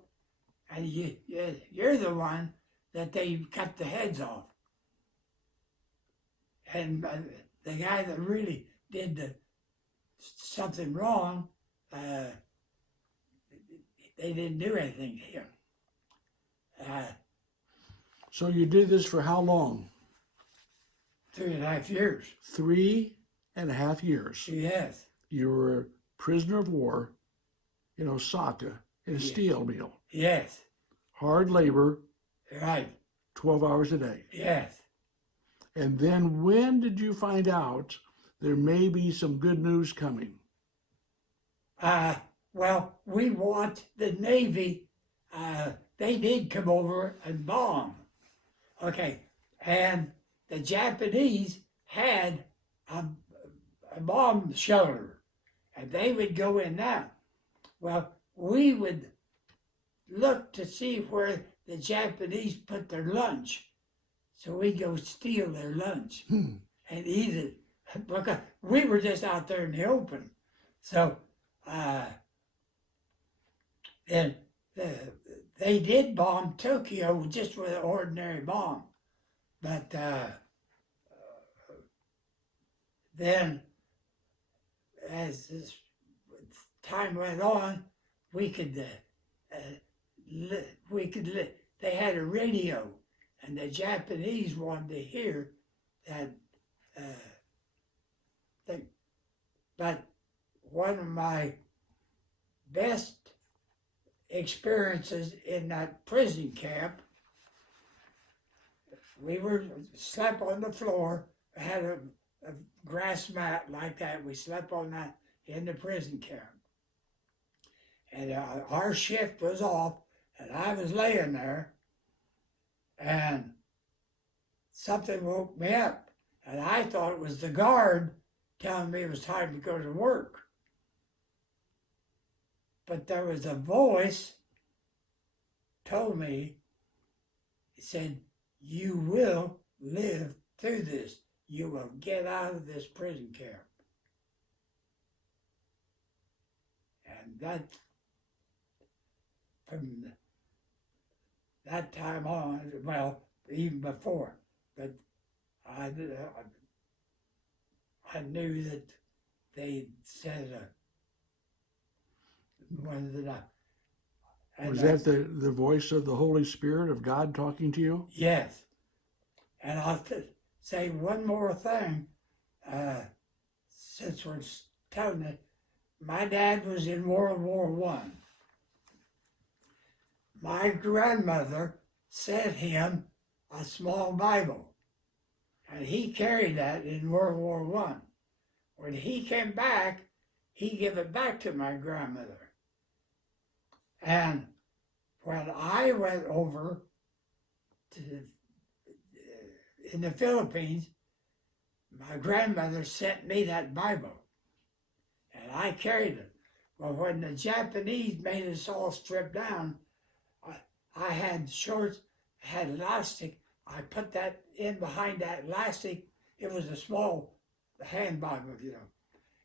and you're the one that they cut the heads off. And the guy that really did something wrong, they didn't do anything to him. So you did this for how long? 3.5 years. 3.5 years. Yes. You were a prisoner of war in Osaka in a steel mill. Yes. Hard labor, Right. 12 hours a day. Yes. And then when did you find out there may be some good news coming? Well, we want the Navy. They did come over and bomb. Okay. And the Japanese had a bomb shelter, and they would go in that. Well, we would look to see where the Japanese put their lunch, so we'd go steal their lunch and eat it, because we were just out there in the open. So then they did bomb Tokyo just with an ordinary bomb, but then as this time went on, we could they had a radio, and the Japanese wanted to hear that thing. But one of my best experiences in that prison camp, we slept on the floor, had a grass mat like that. We slept on that in the prison camp. And our shift was off, and I was laying there, and something woke me up, and I thought it was the guard telling me it was time to go to work. But there was a voice told me, it said, "You will live through this. You will get out of this prison camp." And that, from that time on, well, even before, but I knew that they said one of the. Was that the voice of the Holy Spirit of God talking to you? Yes. And I'll say one more thing, since we're telling it. My dad was in World War I. My grandmother sent him a small Bible, and he carried that in World War I. When he came back, he gave it back to my grandmother. And when I went over in the Philippines, my grandmother sent me that Bible, and I carried it. Well, when the Japanese made us all strip down, I had shorts, had elastic. I put that in behind that elastic. It was a small hand Bible,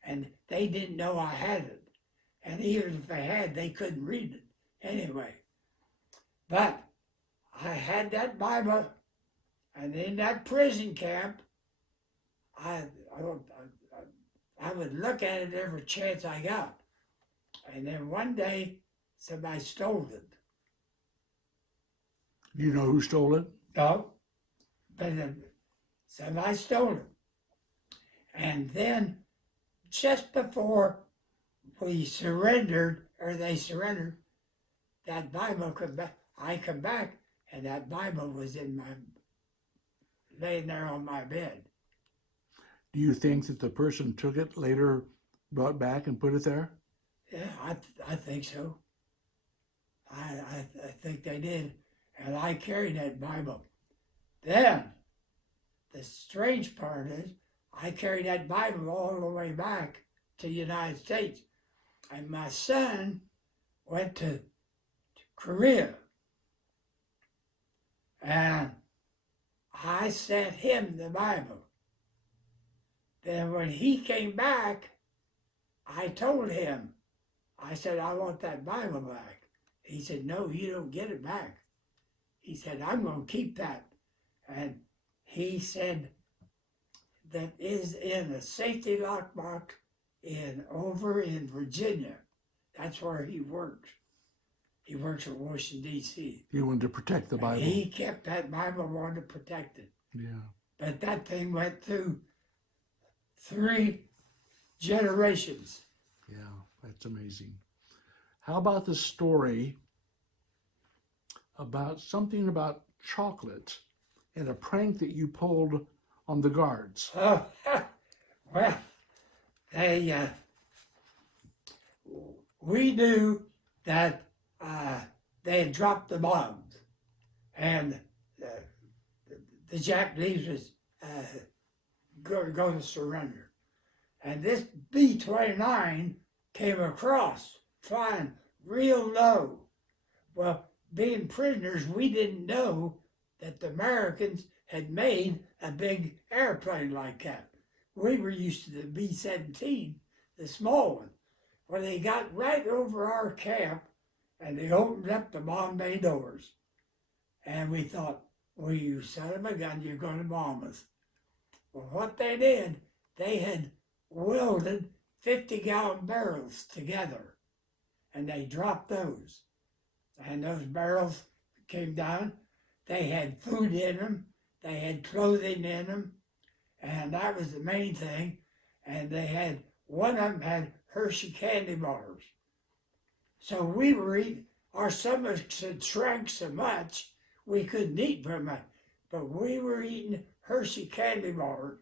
and they didn't know I had it. And even if they had, they couldn't read it anyway. But I had that Bible, and in that prison camp, I would look at it every chance I got. And then one day, somebody stole it. You know who stole it? No, but somebody stole it. And then, just before we surrendered, or they surrendered, that Bible come back. I come back, and that Bible was laying there on my bed. Do you think that the person took it later, brought back and put it there? Yeah, I think so. I think they did. And I carried that Bible. Then, the strange part is, I carried that Bible all the way back to the United States. And my son went to Korea. And I sent him the Bible. Then when he came back, I told him, I said, I want that Bible back. He said, no, you don't get it back. He said, I'm going to keep that. And he said that is in a safety lockbox over in Virginia. That's where he works. He works in Washington, D.C. You wanted to protect the Bible. He kept that Bible, wanted to protect it. Yeah. But that thing went through 3 generations. Yeah, that's amazing. How about the story about something about chocolate and a prank that you pulled on the guards? Oh, well, we knew that they had dropped the bombs, and the Japanese was going to surrender. And this B-29 came across, flying real low. Well, being prisoners, we didn't know that the Americans had made a big airplane like that. We were used to the B-17, the small one. Well, they got right over our camp, and they opened up the bomb bay doors. And we thought, well, you son of a gun, you're going to bomb us. Well, what they did, they had welded 50-gallon barrels together, and they dropped those. And those barrels came down. They had food in them. They had clothing in them. And that was the main thing. And they had, one of them had Hershey candy bars. So we were eating, our stomachs had shrank so much, we couldn't eat very much. But we were eating Hershey candy bars.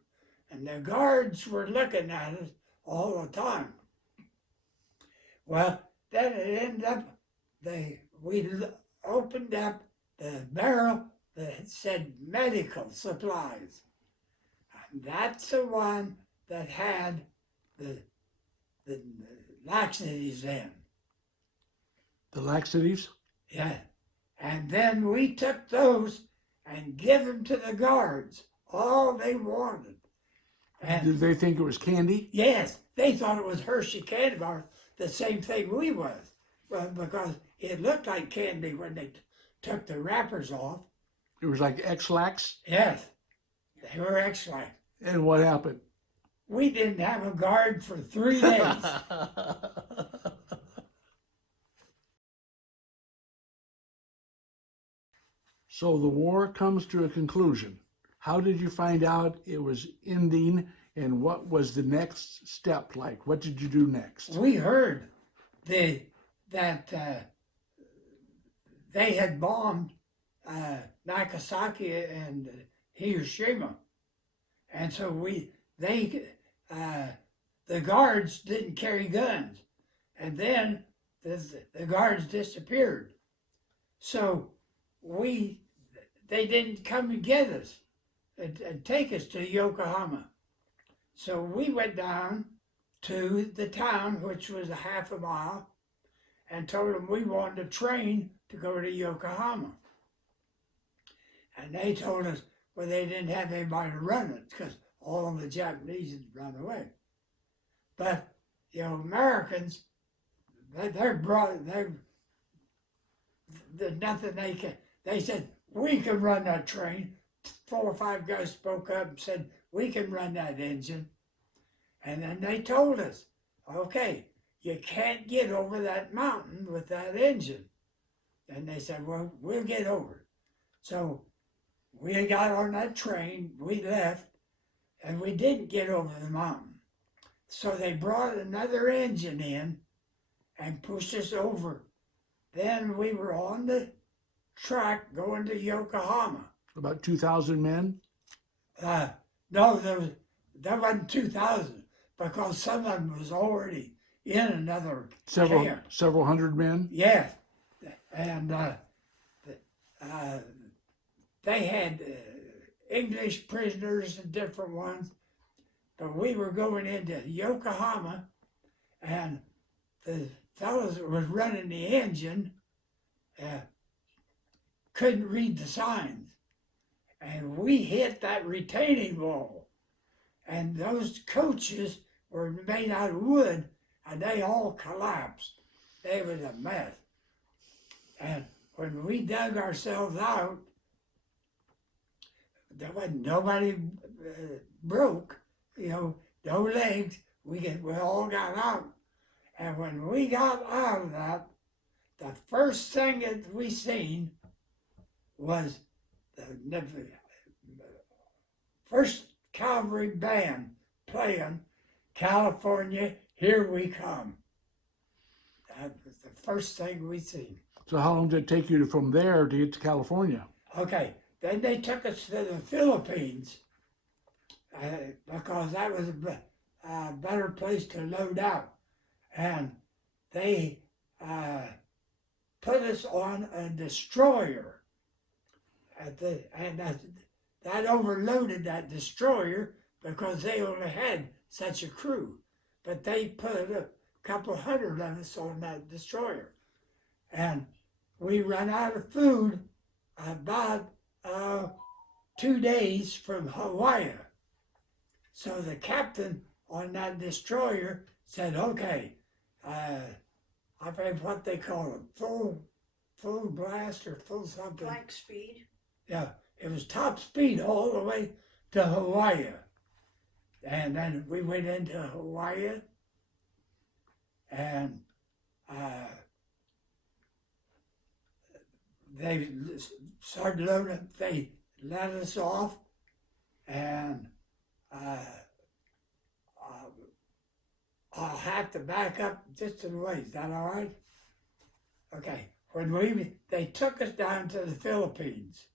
And the guards were looking at us all the time. Well, then it ended up, we opened up the barrel that said medical supplies. And that's the one that had the laxatives in. The laxatives? Yeah. And then we took those and give them to the guards, all they wanted. And did they think it was candy? yes, they thought it was Hershey candy bars, the same thing we was. Well, because it looked like candy when they took the wrappers off. It was like X-Lax? Yes, they were excellent. And what happened? We didn't have a guard for 3 days. So the war comes to a conclusion. How did you find out it was ending, and what was the next step like? What did you do next? We heard that they had bombed Nagasaki and Hiroshima, and so the guards didn't carry guns, and then the guards disappeared. So they didn't come and get us and take us to Yokohama. So we went down to the town, which was a half a mile, and told them we wanted a train to go to Yokohama. And they told us, well, they didn't have anybody to run it because all of the Japanese had run away. But, you know, Americans, there's nothing they can. They said, we can run that train. 4 or 5 guys spoke up and said, we can run that engine. And then they told us, okay, you can't get over that mountain with that engine. And they said, well, we'll get over it. So we got on that train, we left, and we didn't get over the mountain. So they brought another engine in and pushed us over. Then we were on the track going to Yokohama. About 2,000 men? No, there wasn't 2,000 because some of them was already in another camp. Several hundred men? Yes, and they had English prisoners and different ones, but we were going into Yokohama, and the fellows that was running the engine couldn't read the signs, and we hit that retaining wall, and those coaches were made out of wood, and they all collapsed. It was a mess. And when we dug ourselves out, there wasn't nobody broke, you know, no legs. We all got out. And when we got out of that, the first thing that we seen was the First Cavalry Band playing California, Here We Come. That was the first thing we seen. So how long did it take you from there to get to California? Okay, then they took us to the Philippines because that was a better place to load out. And they put us on a destroyer. And that overloaded that destroyer because they only had such a crew. But they put a couple hundred of us on that destroyer. And we ran out of food about 2 days from Hawaii. So the captain on that destroyer said, okay, I forget what they call it, full blast or full something. Blank speed. Yeah, it was top speed all the way to Hawaii. And then we went into Hawaii, and they started loading, they let us off, and I'll have to back up just a way. Is that all right? Okay. When they took us down to the Philippines.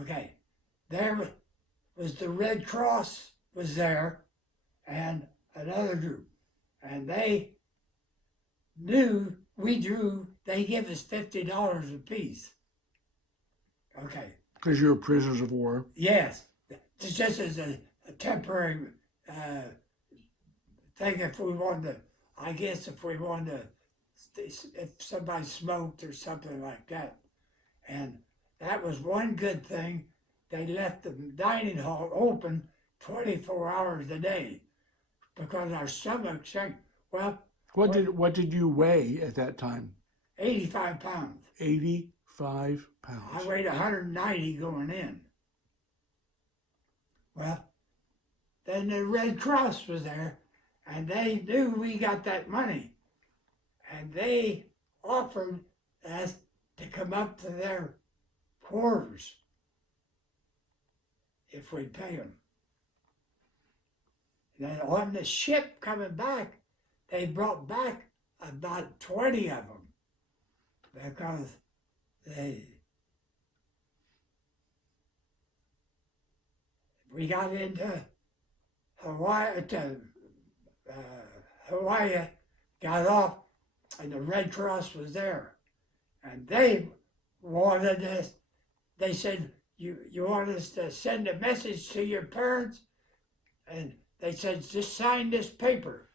Okay. There was the Red Cross was there, and another group, and they knew they give us $50 apiece. Okay. Because you're prisoners of war. Yes. It's just as a temporary thing if we wanted to, I guess if we wanted to, if somebody smoked or something like that. And that was one good thing. They left the dining hall open 24 hours a day because our stomachs sank. Well, What did you weigh at that time? 85 pounds. 85 pounds. I weighed 190 going in. Well, then the Red Cross was there, and they knew we got that money, and they offered us to come up to their quarters if we'd pay them. Then on the ship coming back, they brought back about 20 of them because we got into Hawaii, got off, and the Red Cross was there. And they wanted us, they said, you want us to send a message to your parents? And they said, just sign this paper.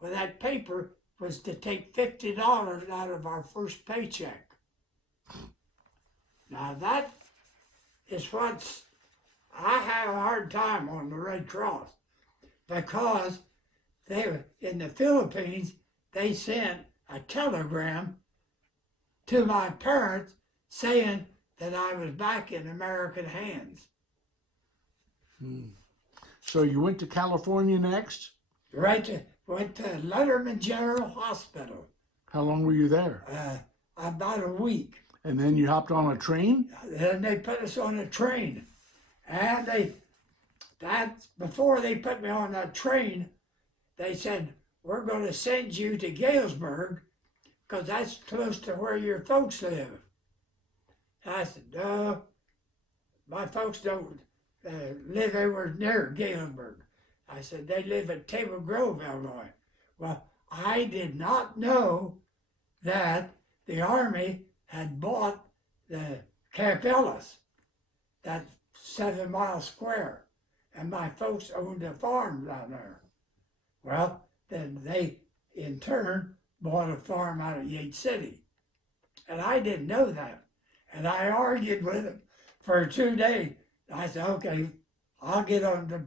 Well, that paper was to take $50 out of our first paycheck. Now that is what's, I have a hard time on the Red Cross, because they were in the Philippines, they sent a telegram to my parents saying that I was back in American hands. So you went to California next? Went to Letterman General Hospital. How long were you there? About a week. And then you hopped on a train? Then they put us on a train. And before they put me on that train, they said, we're going to send you to Galesburg because that's close to where your folks live. And I said, no, my folks don't live anywhere near Galesburg. I said, they live at Table Grove, Illinois. Well, I did not know that the Army had bought the Camp Ellis, that 7 mile square, and my folks owned a farm down there. Well, then they, in turn, bought a farm out of Yates City. And I didn't know that. And I argued with them for 2 days. I said, okay, I'll get on the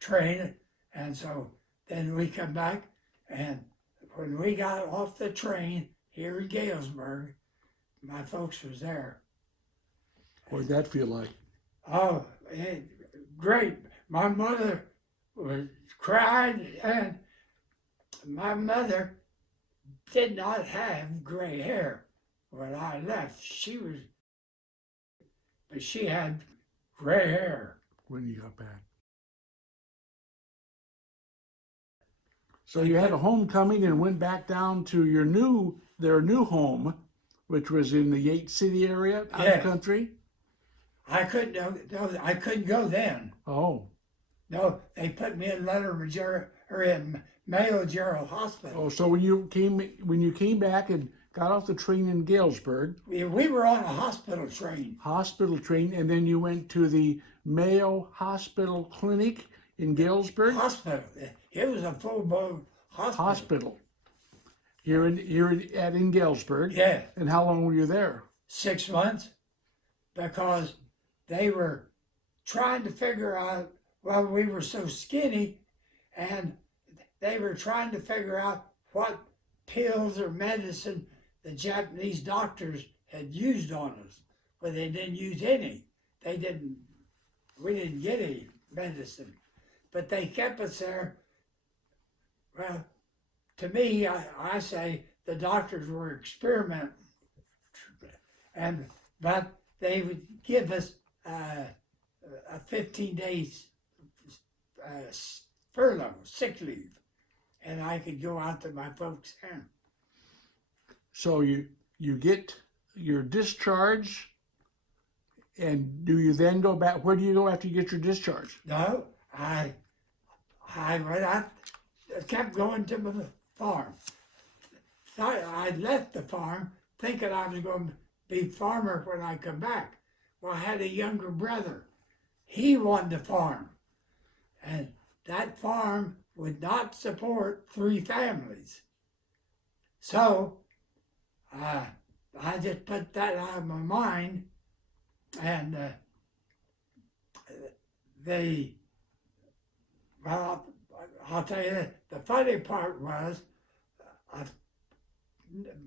train. And so then we come back, and when we got off the train here in Galesburg, my folks was there. What did that feel like? Oh, great. My mother cried, and my mother did not have gray hair when I left. But she had gray hair. When you got back. So you had a homecoming and went back down to their new home, which was in the Yates City area out of the country? I couldn't go then. Oh. No, they put me in in Mayo General Hospital. Oh, so when you came back and got off the train in Galesburg, We were on a hospital train. and then you went to the Mayo Hospital Clinic in Galesburg? Hospital. It was a full-blown hospital. Here in Galesburg. Yeah. And how long were you there? 6 months, because they were trying to figure out, well, we were so skinny, and they were trying to figure out what pills or medicine the Japanese doctors had used on us. But they didn't use any. We didn't get any medicine. But they kept us there. Well, to me, I say the doctors were experimenting. But they would give us a 15 days furlough, sick leave, and I could go out to my folks' home. So you get your discharge, and do you then go back? Where do you go after you get your discharge? No, I kept going to the farm. I left the farm thinking I was going to be farmer when I come back. Well, I had a younger brother. He wanted to farm, and that farm would not support 3 families. So I just put that out of my mind, and I'll tell you, the funny part was,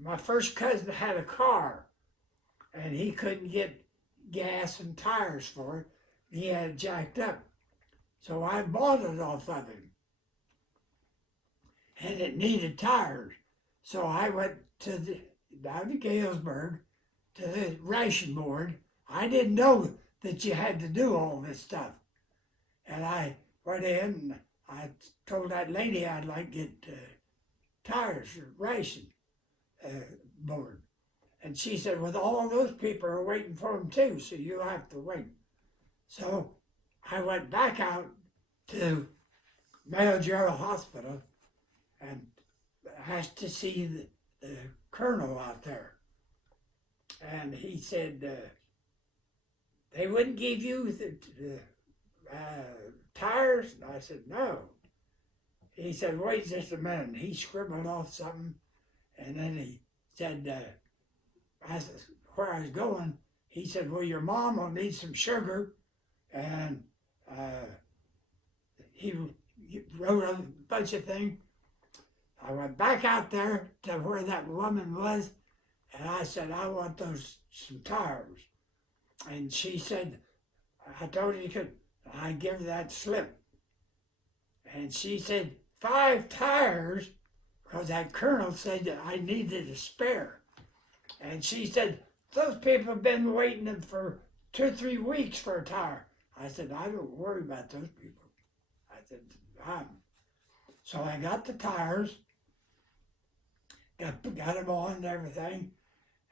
my first cousin had a car, and he couldn't get gas and tires for it. He had it jacked up. So I bought it off of him. And it needed tires. So I went down to Galesburg, to the ration board. I didn't know that you had to do all this stuff. And I went in and I told that lady I'd like to get tires for ration board. And she said, well, all those people are waiting for them too, so you have to wait. So I went back out to Mayo General Hospital and asked to see the colonel out there. And he said, they wouldn't give you the tires? And I said, no. He said, wait just a minute. And he scribbled off something, and then he said, I said, where I was going, he said, well, your mom will need some sugar, and he wrote a bunch of things. I went back out there to where that woman was, and I said, I want some tires. And she said, I told you could, I give her that slip. And she said, 5 tires, because that colonel said that I needed a spare. And she said, those people have been waiting for 2 or 3 weeks for a tire. I said, I don't worry about those people. I said, so I got the tires, got them on and everything,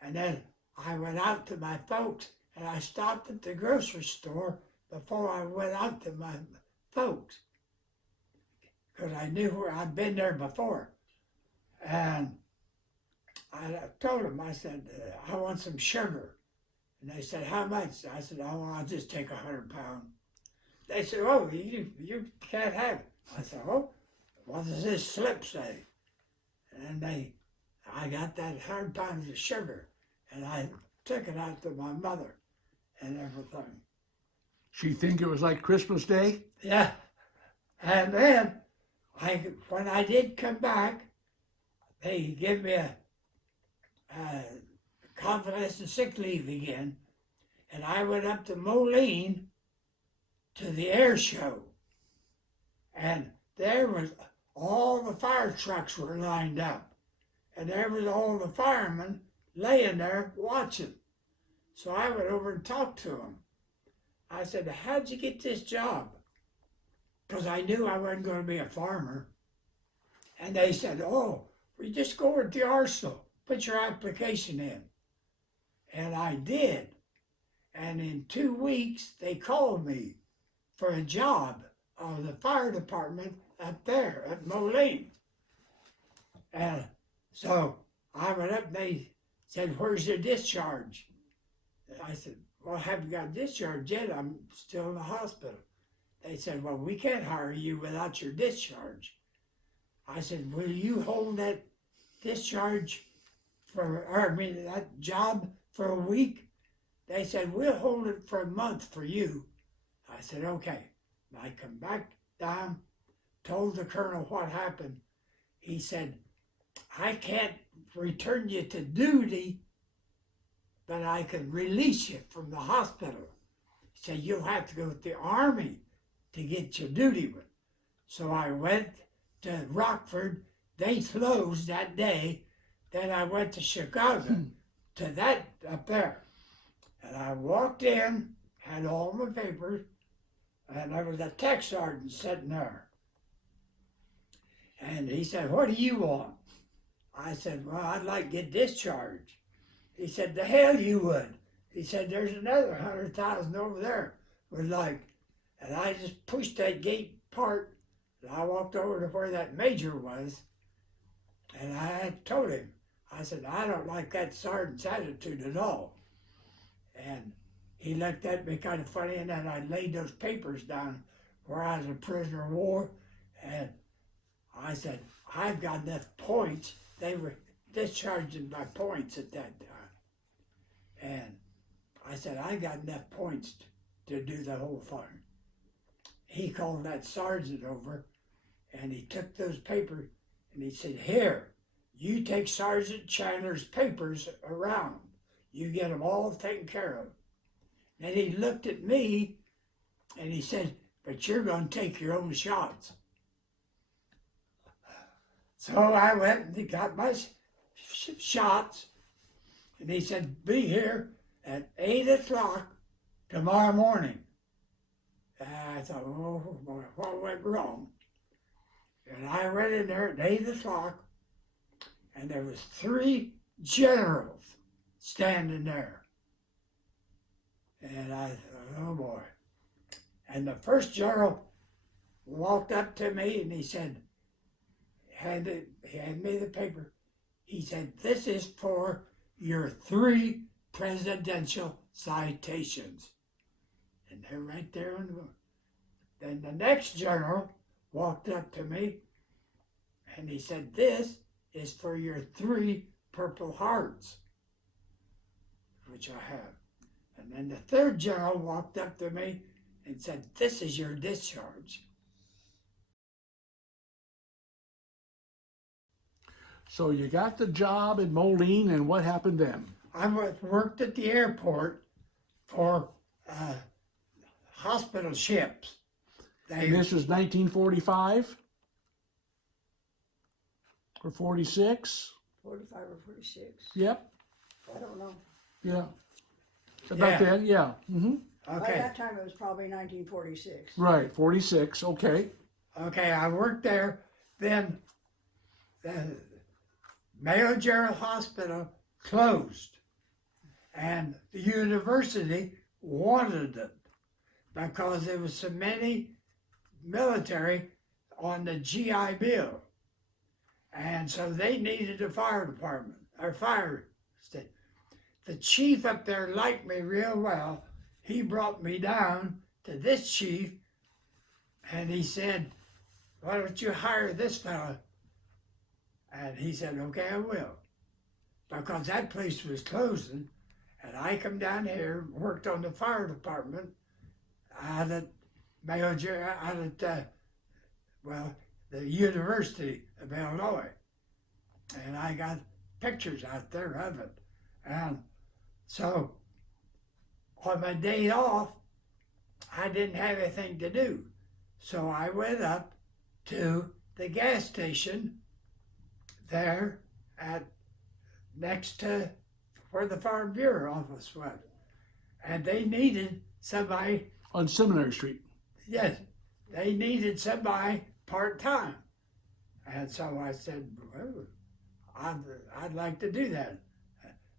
and then I went out to my folks, and I stopped at the grocery store before I went out to my folks, because I knew where I'd been there before. And I told them, I said, I want some sugar. And they said, how much? I said, oh, I'll just take 100 pounds. They said, oh, you can't have it. I said, oh, what does this slip say? And I got that 100 pounds of sugar, and I took it out to my mother and everything. She think it was like Christmas Day? Yeah. And then, when I did come back, they gave me a convalescent sick leave again, and I went up to Moline to the air show, and there was all the fire trucks were lined up, and there was all the firemen laying there watching. So I went over and talked to them. I said, how'd you get this job? Because I knew I wasn't going to be a farmer. And they said, oh, we just go over to the arsenal, put your application in. And I did. And in 2 weeks, they called me for a job of the fire department up there at Moline. And so I went up and they said, where's your discharge? And I said, well, I haven't got discharged yet. I'm still in the hospital. They said, well, we can't hire you without your discharge. I said, will you hold that discharge that job for a week? They said, we'll hold it for a month for you. I said, okay. I come back down, told the colonel what happened. He said, I can't return you to duty, but I can release you from the hospital. He said, you'll have to go with the Army to get your duty with. So I went to Rockford. They closed that day. Then I went to Chicago to that up there. And I walked in, had all my papers, and there was a tech sergeant sitting there. And he said, what do you want? I said, well, I'd like to get discharged. He said, the hell you would. He said, there's another 100,000 over there. And I just pushed that gate part, and I walked over to where that major was, and I told him, I said, I don't like that sergeant's attitude at all. And he looked at me kind of funny, and then I laid those papers down where I was a prisoner of war, and I said, I've got enough points. They were discharging my points at that time. And I said, I got enough points to do the whole thing. He called that sergeant over, and he took those papers, and he said, here, you take Sergeant Chandler's papers around. You get them all taken care of. And he looked at me, and he said, but you're going to take your own shots. So I went and got my shots, and he said, be here at 8 o'clock tomorrow morning. And I thought, oh boy, what went wrong? And I went in there at 8 o'clock, and there was 3 generals standing there. And I thought, oh boy. And the first general walked up to me, and he said, he handed me the paper. He said, this is for your 3 presidential citations. And they're right there on the board. Then the next general walked up to me and he said, "This is for your 3 Purple Hearts," which I have. And then the third general walked up to me and said, "This is your discharge." So you got the job in Moline, and what happened then? I worked at the airport for hospital ships. And this was 1945 or 46? 45 or 46. Yep. I don't know. Yeah. About Yeah. that, yeah. By Okay. that time, it was probably 1946. Right, 46, okay. Okay, I worked there. Then the Mayo General Hospital closed, and the university wanted it because there was so many military on the GI Bill, and so they needed a fire department or fire station. The chief up there liked me real well. He brought me down to this chief, and he said, "Why don't you hire this fella?" And he said, "Okay, I will." Because that place was closing, and I come down here, worked on the fire department out at the University of Illinois. And I got pictures out there of it. And so on my day off, I didn't have anything to do. So I went up to the gas station there at next to where the Farm Bureau office was. And they needed somebody, On Seminary Street. yes, they needed somebody part-time. And so I said, "Well, I'd like to do that."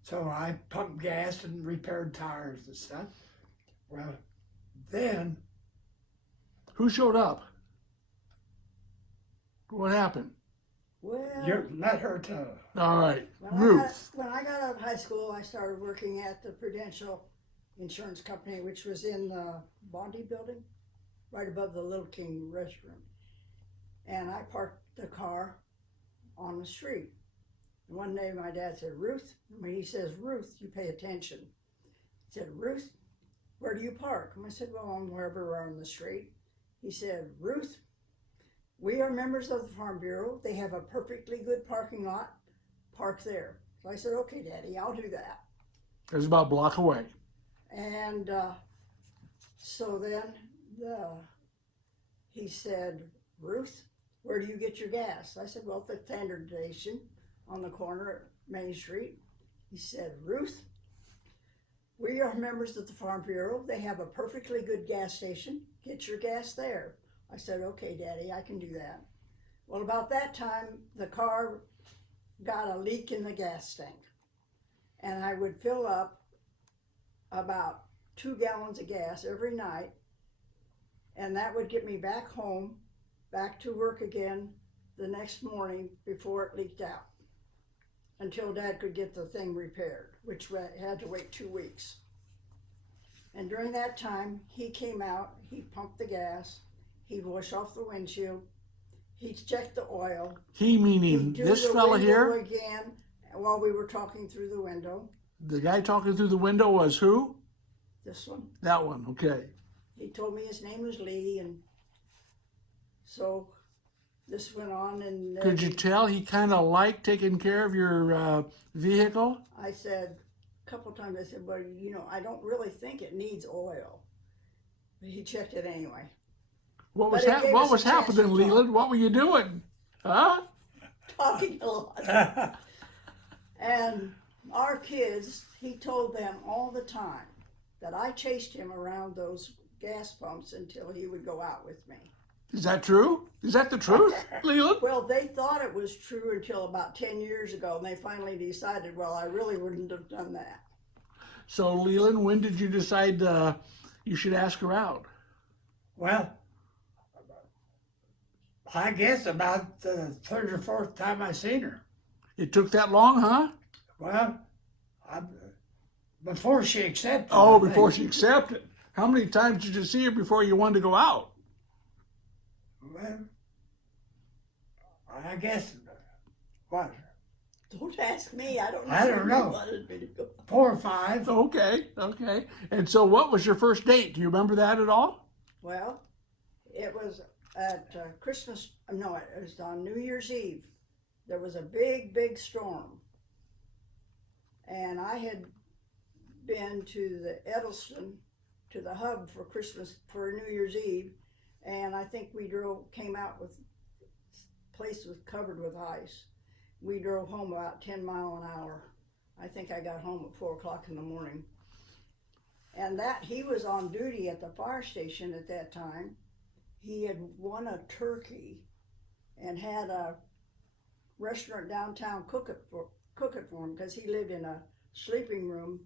So I pumped gas and repaired tires and stuff. Well, then Who showed up? What happened? Well, you let her tell. All right, when Ruth. when I got out of high school, I started working at the Prudential Insurance Company, which was in the Bondi building, right above the Little King restroom. And I parked the car on the street. And one day my dad said, "Ruth," when he says Ruth, you pay attention. He said, "Ruth, where do you park?" And I said, "Well, I'm wherever on the street." He said, "Ruth, we are members of the Farm Bureau. They have a perfectly good parking lot. Park there." So I said, "Okay, Daddy, I'll do that." It was about a block away. And so then he said, "Ruth, where do you get your gas?" I said, "Well, at the Standard Station on the corner at Main Street." He said, "Ruth, we are members of the Farm Bureau. They have a perfectly good gas station. Get your gas there." I said, "Okay, Daddy, I can do that." Well, about that time, the car got a leak in the gas tank. And I would fill up about 2 gallons of gas every night. And that would get me back home, back to work again the next morning before it leaked out. Until Dad could get the thing repaired, which had to wait 2 weeks. And during that time, he came out, he pumped the gas, he'd wash off the windshield, he'd check the oil. He meaning He'd do this the fella window here? again while we were talking through the window. The guy talking through the window was who? This one. That one, okay. He told me his name was Lee, and so this went on. And Could you tell he kind of liked taking care of your vehicle? I said a couple times, I said, "Well, I don't really think it needs oil." But he checked it anyway. What But was, it gave what us was a chance happening, to talk. Leland? What were you doing? Huh? Talking a lot. And our kids, he told them all the time that I chased him around those gas pumps until he would go out with me. Is that true? Is that the truth, Leland? Well, they thought it was true until about 10 years ago, and they finally decided, well, I really wouldn't have done that. So, Leland, when did you decide you should ask her out? Well, I guess about the 3rd or 4th time I seen her. It took that long, huh? Well, before she accepted. Oh, I think. before she accepted. How many times did you see her before you wanted to go out? Well, I guess, what, Don't ask me. I don't know. I don't where you know. wanted me to go. 4 or 5. Okay, okay. And so what was your first date? Do you remember that at all? Well, it was at Christmas. No, it was on New Year's Eve. There was a big, big storm, and I had been to the Edelston, to the hub for Christmas for New Year's Eve, and I think we came out with place was covered with ice. We drove home about 10 miles an hour. I think I got home at 4 o'clock in the morning. And that he was on duty at the fire station at that time. He had won a turkey and had a restaurant downtown cook it for him because he lived in a sleeping room.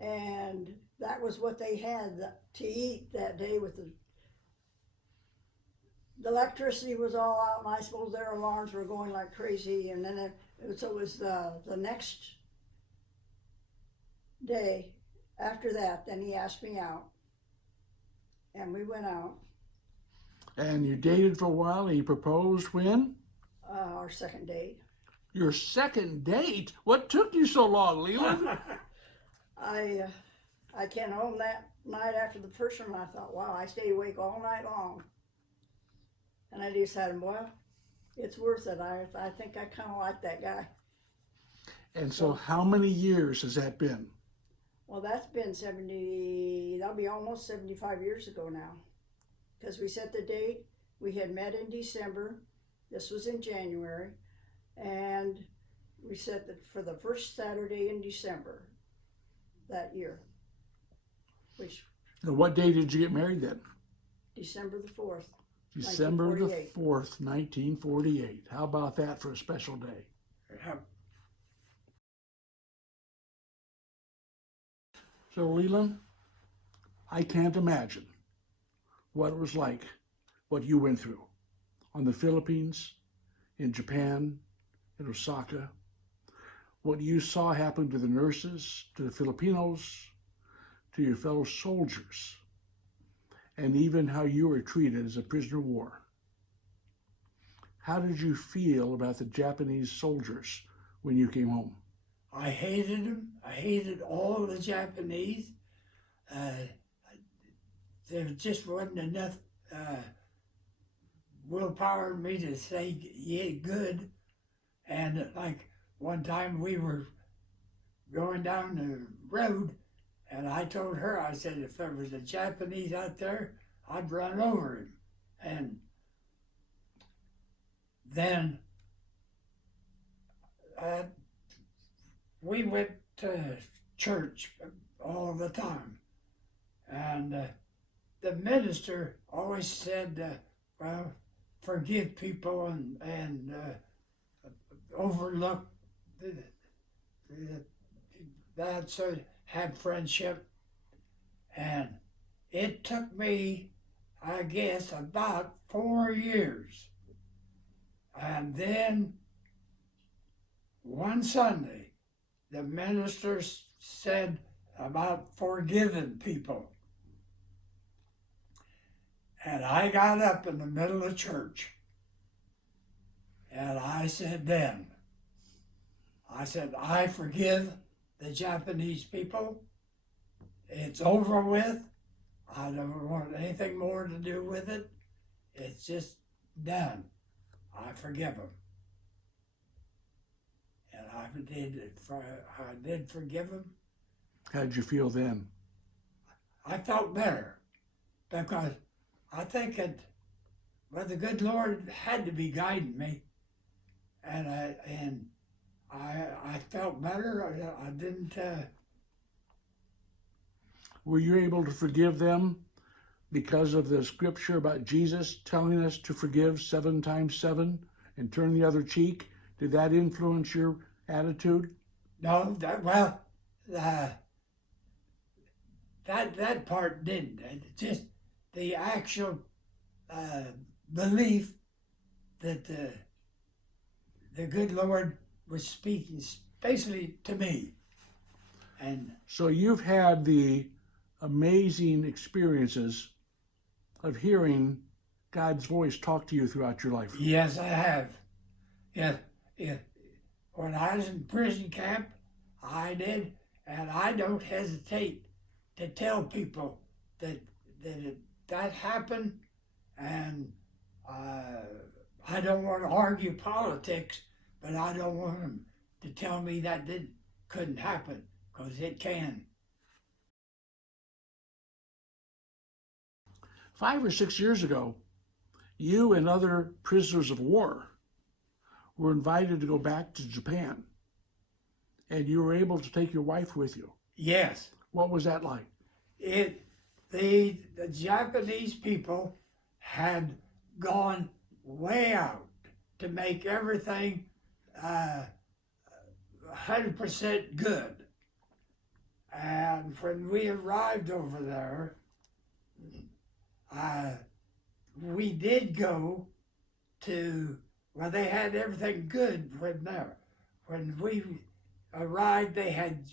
And that was what they had to eat that day. With the electricity was all out, and I suppose their alarms were going like crazy. And then it was the next day after that, then he asked me out, and we went out. And you dated for a while, and he proposed when? Our second date. Your second date? What took you so long, Leland? I came home that night after the first one, and I thought, wow, I stayed awake all night long. And I decided, well, it's worth it. I think I kind of like that guy. And so how many years has that been? Well, that's been that'll be almost 75 years ago now. Because we set the date, we had met in December, this was in January, and we set it for the first Saturday in December that year. Which, And what day did you get married then? December the 4th. December the 1948. 4th, 1948. How about that for a special day? Yeah. So, Leland, I can't imagine what it was like, what you went through on the Philippines, in Japan, in Osaka, what you saw happen to the nurses, to the Filipinos, to your fellow soldiers, and even how you were treated as a prisoner of war. How did you feel about the Japanese soldiers when you came home? I hated them. I hated all the Japanese. There just wasn't enough willpower in me to say, yeah, good. And like one time we were going down the road, and I told her, I said, if there was a Japanese out there, I'd run over him. And then we went to church all the time. And the minister always said, well, forgive people and overlook that, so have friendship. And it took me, I guess, about 4 years. And then one Sunday, the minister said about forgiving people. And I got up in the middle of church, and I said then, I forgive the Japanese people. It's over with. I don't want anything more to do with it. It's just done. I forgive them. And I did forgive them. How did you feel then? I felt better because I think the good Lord had to be guiding me, and I felt better. I didn't. Were you able to forgive them because of the scripture about Jesus telling us to forgive 7 times 7 and turn the other cheek? Did that influence your attitude? No, that part didn't. It just the actual belief that the good Lord was speaking especially to me. And So you've had the amazing experiences of hearing God's voice talk to you throughout your life. Yes, I have. Yeah, yeah. When I was in prison camp, I did, and I don't hesitate to tell people that happened, and I don't want to argue politics, but I don't want them to tell me that couldn't happen, because it can. 5 or 6 years ago, you and other prisoners of war were invited to go back to Japan, and you were able to take your wife with you. Yes. What was that like? The Japanese people had gone way out to make everything 100% good. And when we arrived over there, we did go to, well, they had everything good when there. When we arrived, they had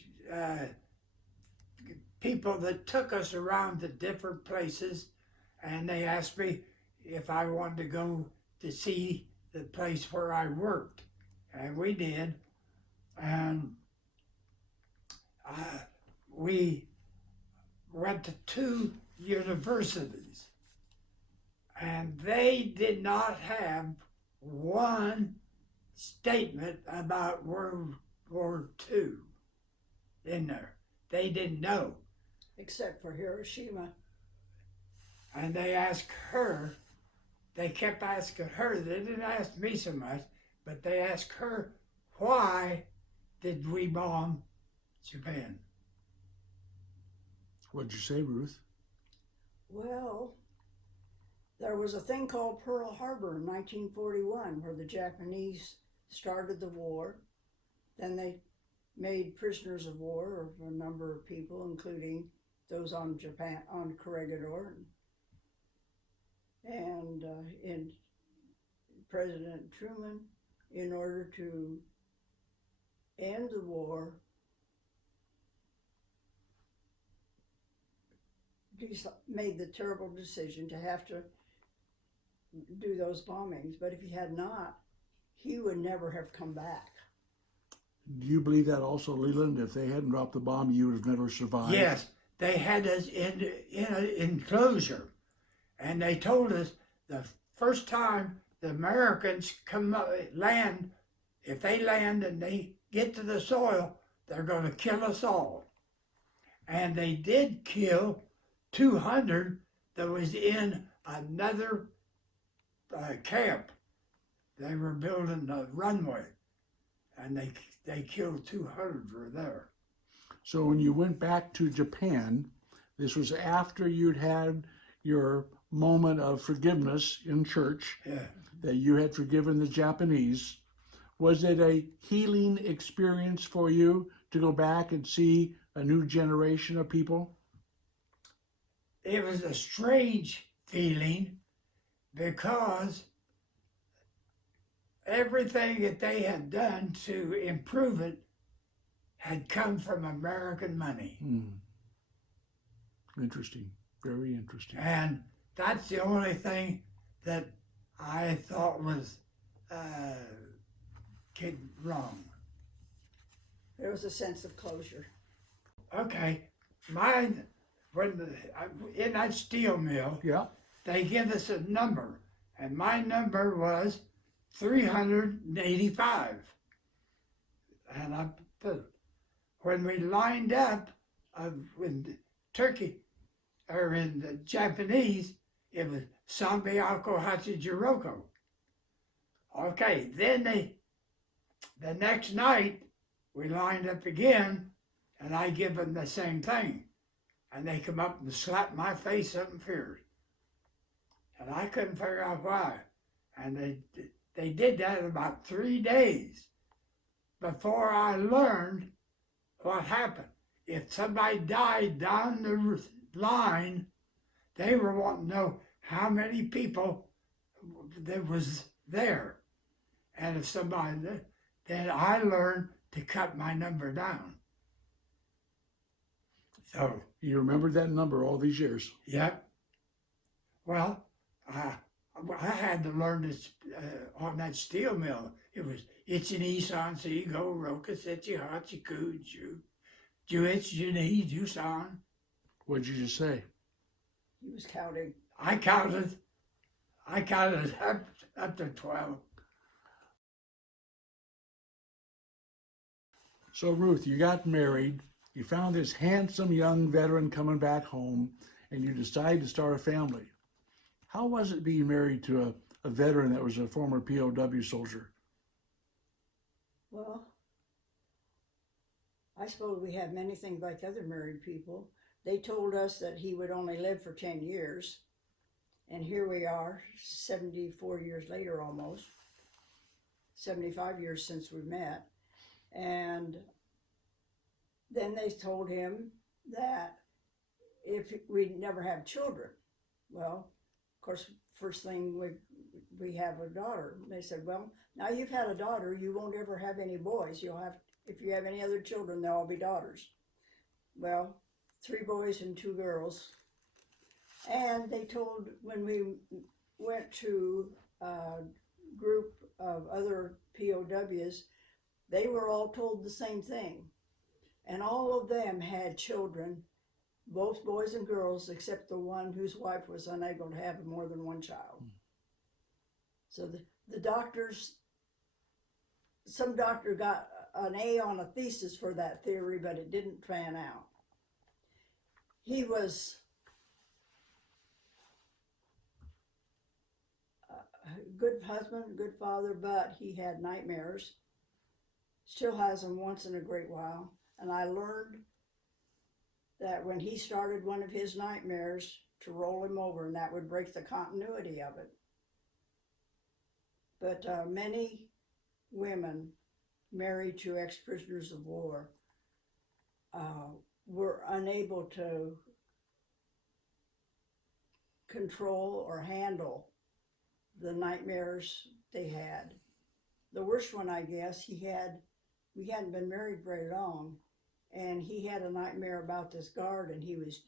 people that took us around to different places, and they asked me if I wanted to go to see the place where I worked, and we did. And we went to 2 universities, and they did not have one statement about World War II in there. They didn't know. Except for Hiroshima. And they asked her, they kept asking her, they didn't ask me so much, but they asked her, why did we bomb Japan? What'd you say, Ruth? Well, there was a thing called Pearl Harbor in 1941 where the Japanese started the war. Then they made prisoners of war of a number of people, including those on Corregidor, and in President Truman, in order to end the war, made the terrible decision to have to do those bombings. But if he had not, he would never have come back. Do you believe that also, Leland? If they hadn't dropped the bomb, you would have never survived? Yes, they had us in an enclosure, and they told us the first time the Americans land, if they land and they get to the soil, they're going to kill us all. And they did kill 200 that was in another camp. They were building a runway, and they killed 200 were there. So when you went back to Japan, this was after you'd had your moment of forgiveness in church, Yeah. that you had forgiven the Japanese. Was it a healing experience for you to go back and see a new generation of people? It was a strange feeling because everything that they had done to improve it had come from American money. Interesting. Very interesting. And that's the only thing that I thought was wrong. There was a sense of closure. Okay, mine, in that steel mill, Yeah. they give us a number, and my number was 385. And I put, when we lined up with Turkey, or in the Japanese, it was Sambiako Hachijiroko. Okay, then the next night, we lined up again, and I give them the same thing. And they come up and slap my face up and fierce. And I couldn't figure out why. And they did that in about 3 days before I learned what happened. If somebody died down the line, they were wanting to know how many people that was there. And if somebody, then I learned to cut my number down. So, You remembered that number all these years. yep. Well, I had to learn this on that steel mill. It was Itchy Son, Si Go Rokas, Itchy Hachi Kuju, Juits, Juni, Jusan. What did you just say? He was counting. I counted up to 12. So, Ruth, you got married, you found this handsome young veteran coming back home, and you decided to start a family. How was it being married to a veteran that was a former POW soldier? Well, I suppose we had many things like other married people. They told us that he would only live for 10 years. And here we are, 74 years later almost, 75 years since we met. And then they told him that if we'd never have children. Well, of course, first thing we have a daughter. They said, well, now you've had a daughter, you won't ever have any boys. You'll have, if you have any other children, they'll all be daughters. Well, 3 boys and 2 girls. And they told, when we went to a group of other POWs, they were all told the same thing. And all of them had children, both boys and girls, except the one whose wife was unable to have more than one child. So the doctors, some doctor got an A on a thesis for that theory, but it didn't pan out. He was a good husband, good father, but he had nightmares. Still has them once in a great while. And I learned that when he started one of his nightmares, to roll him over, and that would break the continuity of it. But many women married to ex-prisoners of war were unable to control or handle the nightmares they had. The worst one, I guess, we hadn't been married very long, and he had a nightmare about this guard, and he was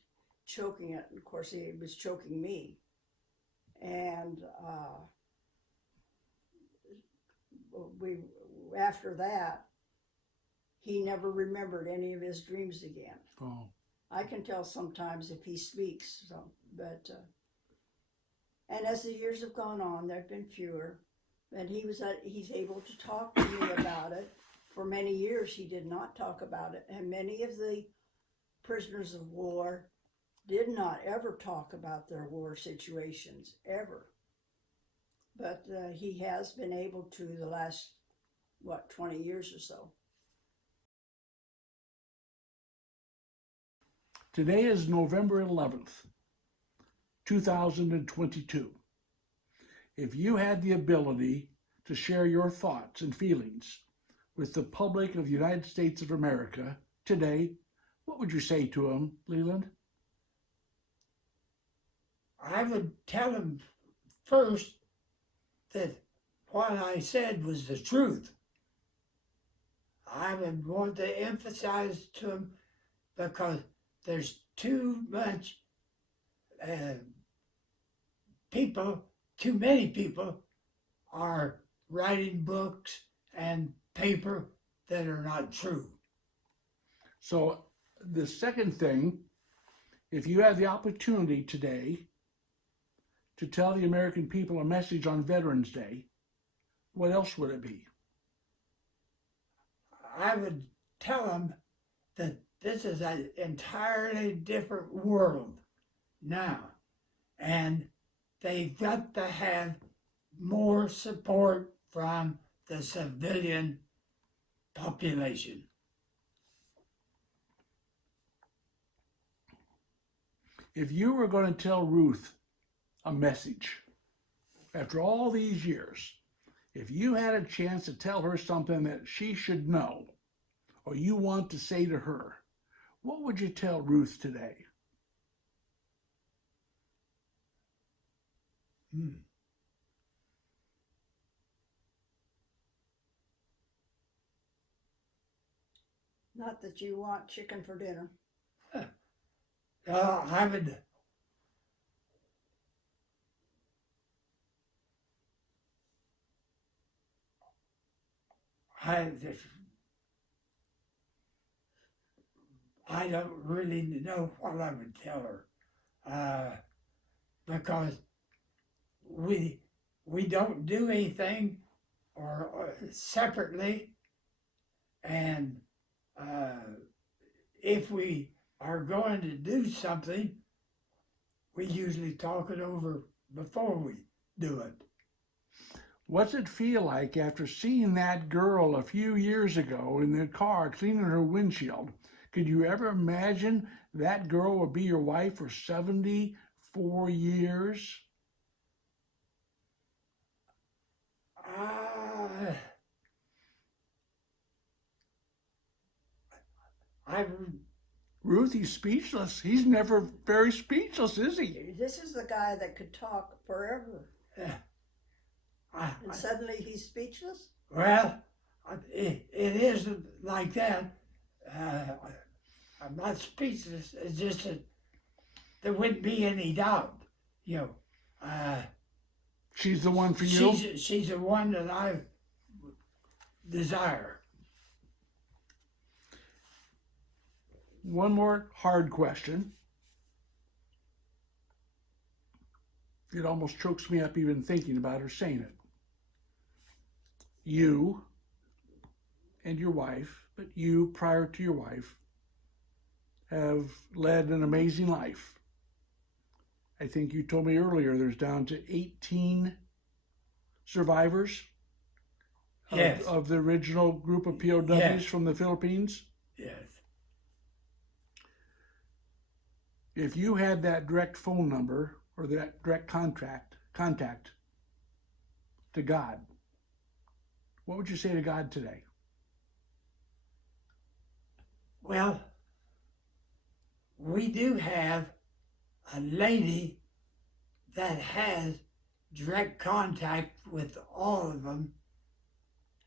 choking it. Of course, he was choking me. And after that, he never remembered any of his dreams again. Oh. I can tell sometimes if he speaks, but and as the years have gone on, there have been fewer, and he's able to talk to me about it. For many years, he did not talk about it, and many of the prisoners of war did not ever talk about their war situations, ever. But he has been able to the last, 20 years or so. Today is November 11th, 2022. If you had the ability to share your thoughts and feelings with the public of the United States of America today, what would you say to them, Leland? I would tell them first that what I said was the truth. I would want to emphasize to them because there's too much too many people are writing books and paper that are not true. So the second thing, if you have the opportunity today to tell the American people a message on Veterans Day, what else would it be? I would tell them that this is an entirely different world now, and they've got to have more support from the civilian population. If you were going to tell Ruth a message after all these years, if you had a chance to tell her something that she should know or you want to say to her, what would you tell Ruth today? Not that you want chicken for dinner. I would. I I don't really know what I would tell her, because we don't do anything or separately, and if we are going to do something, we usually talk it over before we do it. What's it feel like after seeing that girl a few years ago in the car cleaning her windshield? Could you ever imagine that girl would be your wife for 74 years? I Ruth, he's speechless. He's never very speechless, is he? This is the guy that could talk forever, I, and suddenly he's speechless. well, it isn't like that. I'm not speechless. It's just that there wouldn't be any doubt, you know. She's the one for you? She's the one that I desire. One more hard question. It almost chokes me up even thinking about her saying it. You and your wife, but you prior to your wife, have led an amazing life. I think you told me earlier there's down to 18 survivors Yes. of the original group of POWs Yes. from the Philippines. Yes. If you had that direct phone number or that direct contact to God, what would you say to God today? Well, we do have a lady that has direct contact with all of them,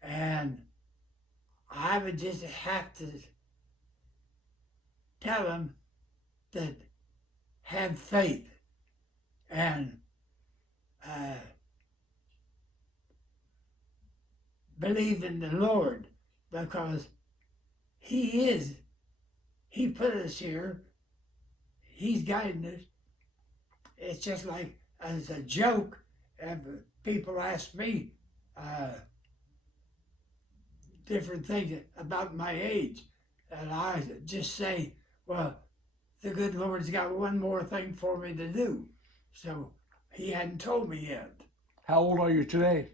and I would just have to tell them that have faith and believe in the Lord, because He put us here. He's guiding us. It's just like as a joke, and people ask me different things about my age, and I just say, well, the good Lord's got one more thing for me to do. So He hadn't told me yet. How old are you today?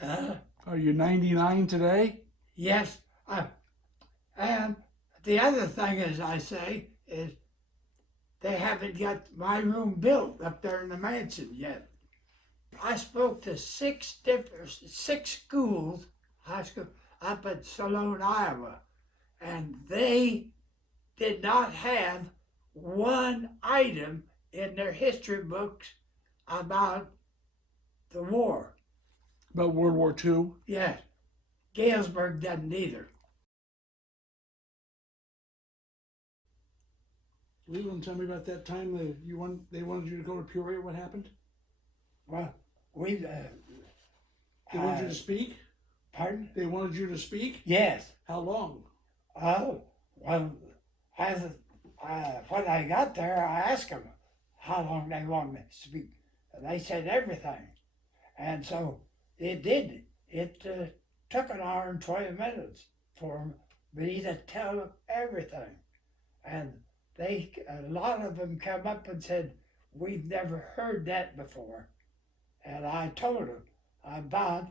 Are you 99 today? Yes. And the other thing, as I say, is they haven't got my room built up there in the mansion yet. I spoke to six schools, high school, up at Salone, Iowa, and they did not have one item in their history books about the war. About World War II? Yes. Galesburg doesn't either. Leland, tell me about that time that they wanted you to go to Peoria. What happened? Well, we. They wanted you to speak? Pardon? They wanted you to speak? Yes. How long? Oh, well, when I got there, I asked them how long they wanted me to speak. They said everything. And so it did. It took an hour and 20 minutes for me to tell them everything. And a lot of them come up and said, we've never heard that before. And I told them about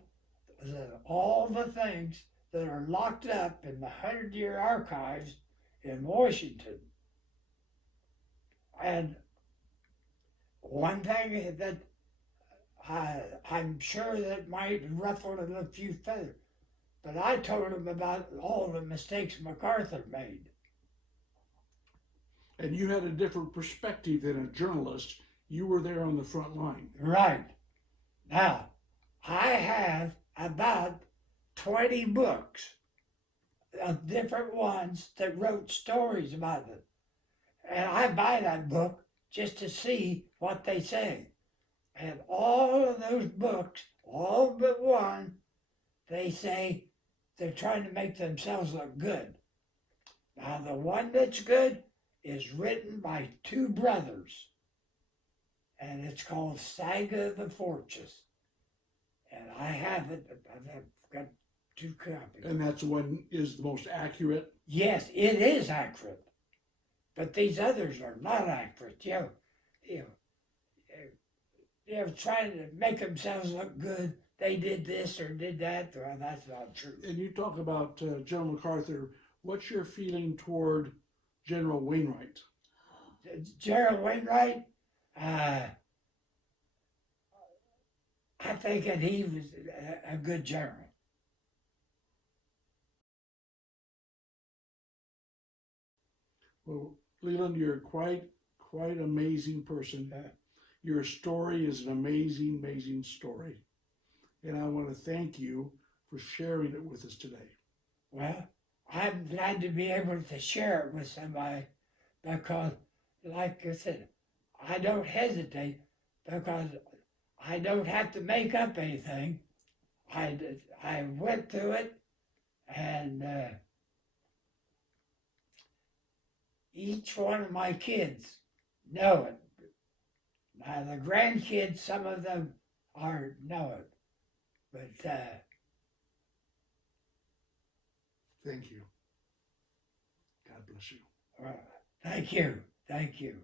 all the things that are locked up in the 100-year archives in Washington. And one thing that I'm sure that might ruffle a few feathers, but I told them about all the mistakes MacArthur made. And you had a different perspective than a journalist. You were there on the front line. Right. Now, I have about 20 books of different ones that wrote stories about it. And I buy that book just to see what they say. And all of those books, all but one, they say they're trying to make themselves look good. Now, the one that's good is written by two brothers, and it's called Saga of the Fortress. And I have it, I've got 2 copies. And that's the one is the most accurate. Yes, it is accurate, but these others are not accurate. Trying to make themselves look good. They did this or did that. Well, that's not true. And you talk about General MacArthur. What's your feeling toward General Wainwright? Gerald Wainwright, I think that he was a good general. Well, Leland, you're quite amazing person. Your story is an amazing story. And I want to thank you for sharing it with us today. Well, I'm glad to be able to share it with somebody because, like I said, I don't hesitate because I don't have to make up anything. I went through it, and each one of my kids know it. Now the grandkids, some of them know it, but Thank you. God bless you. thank you.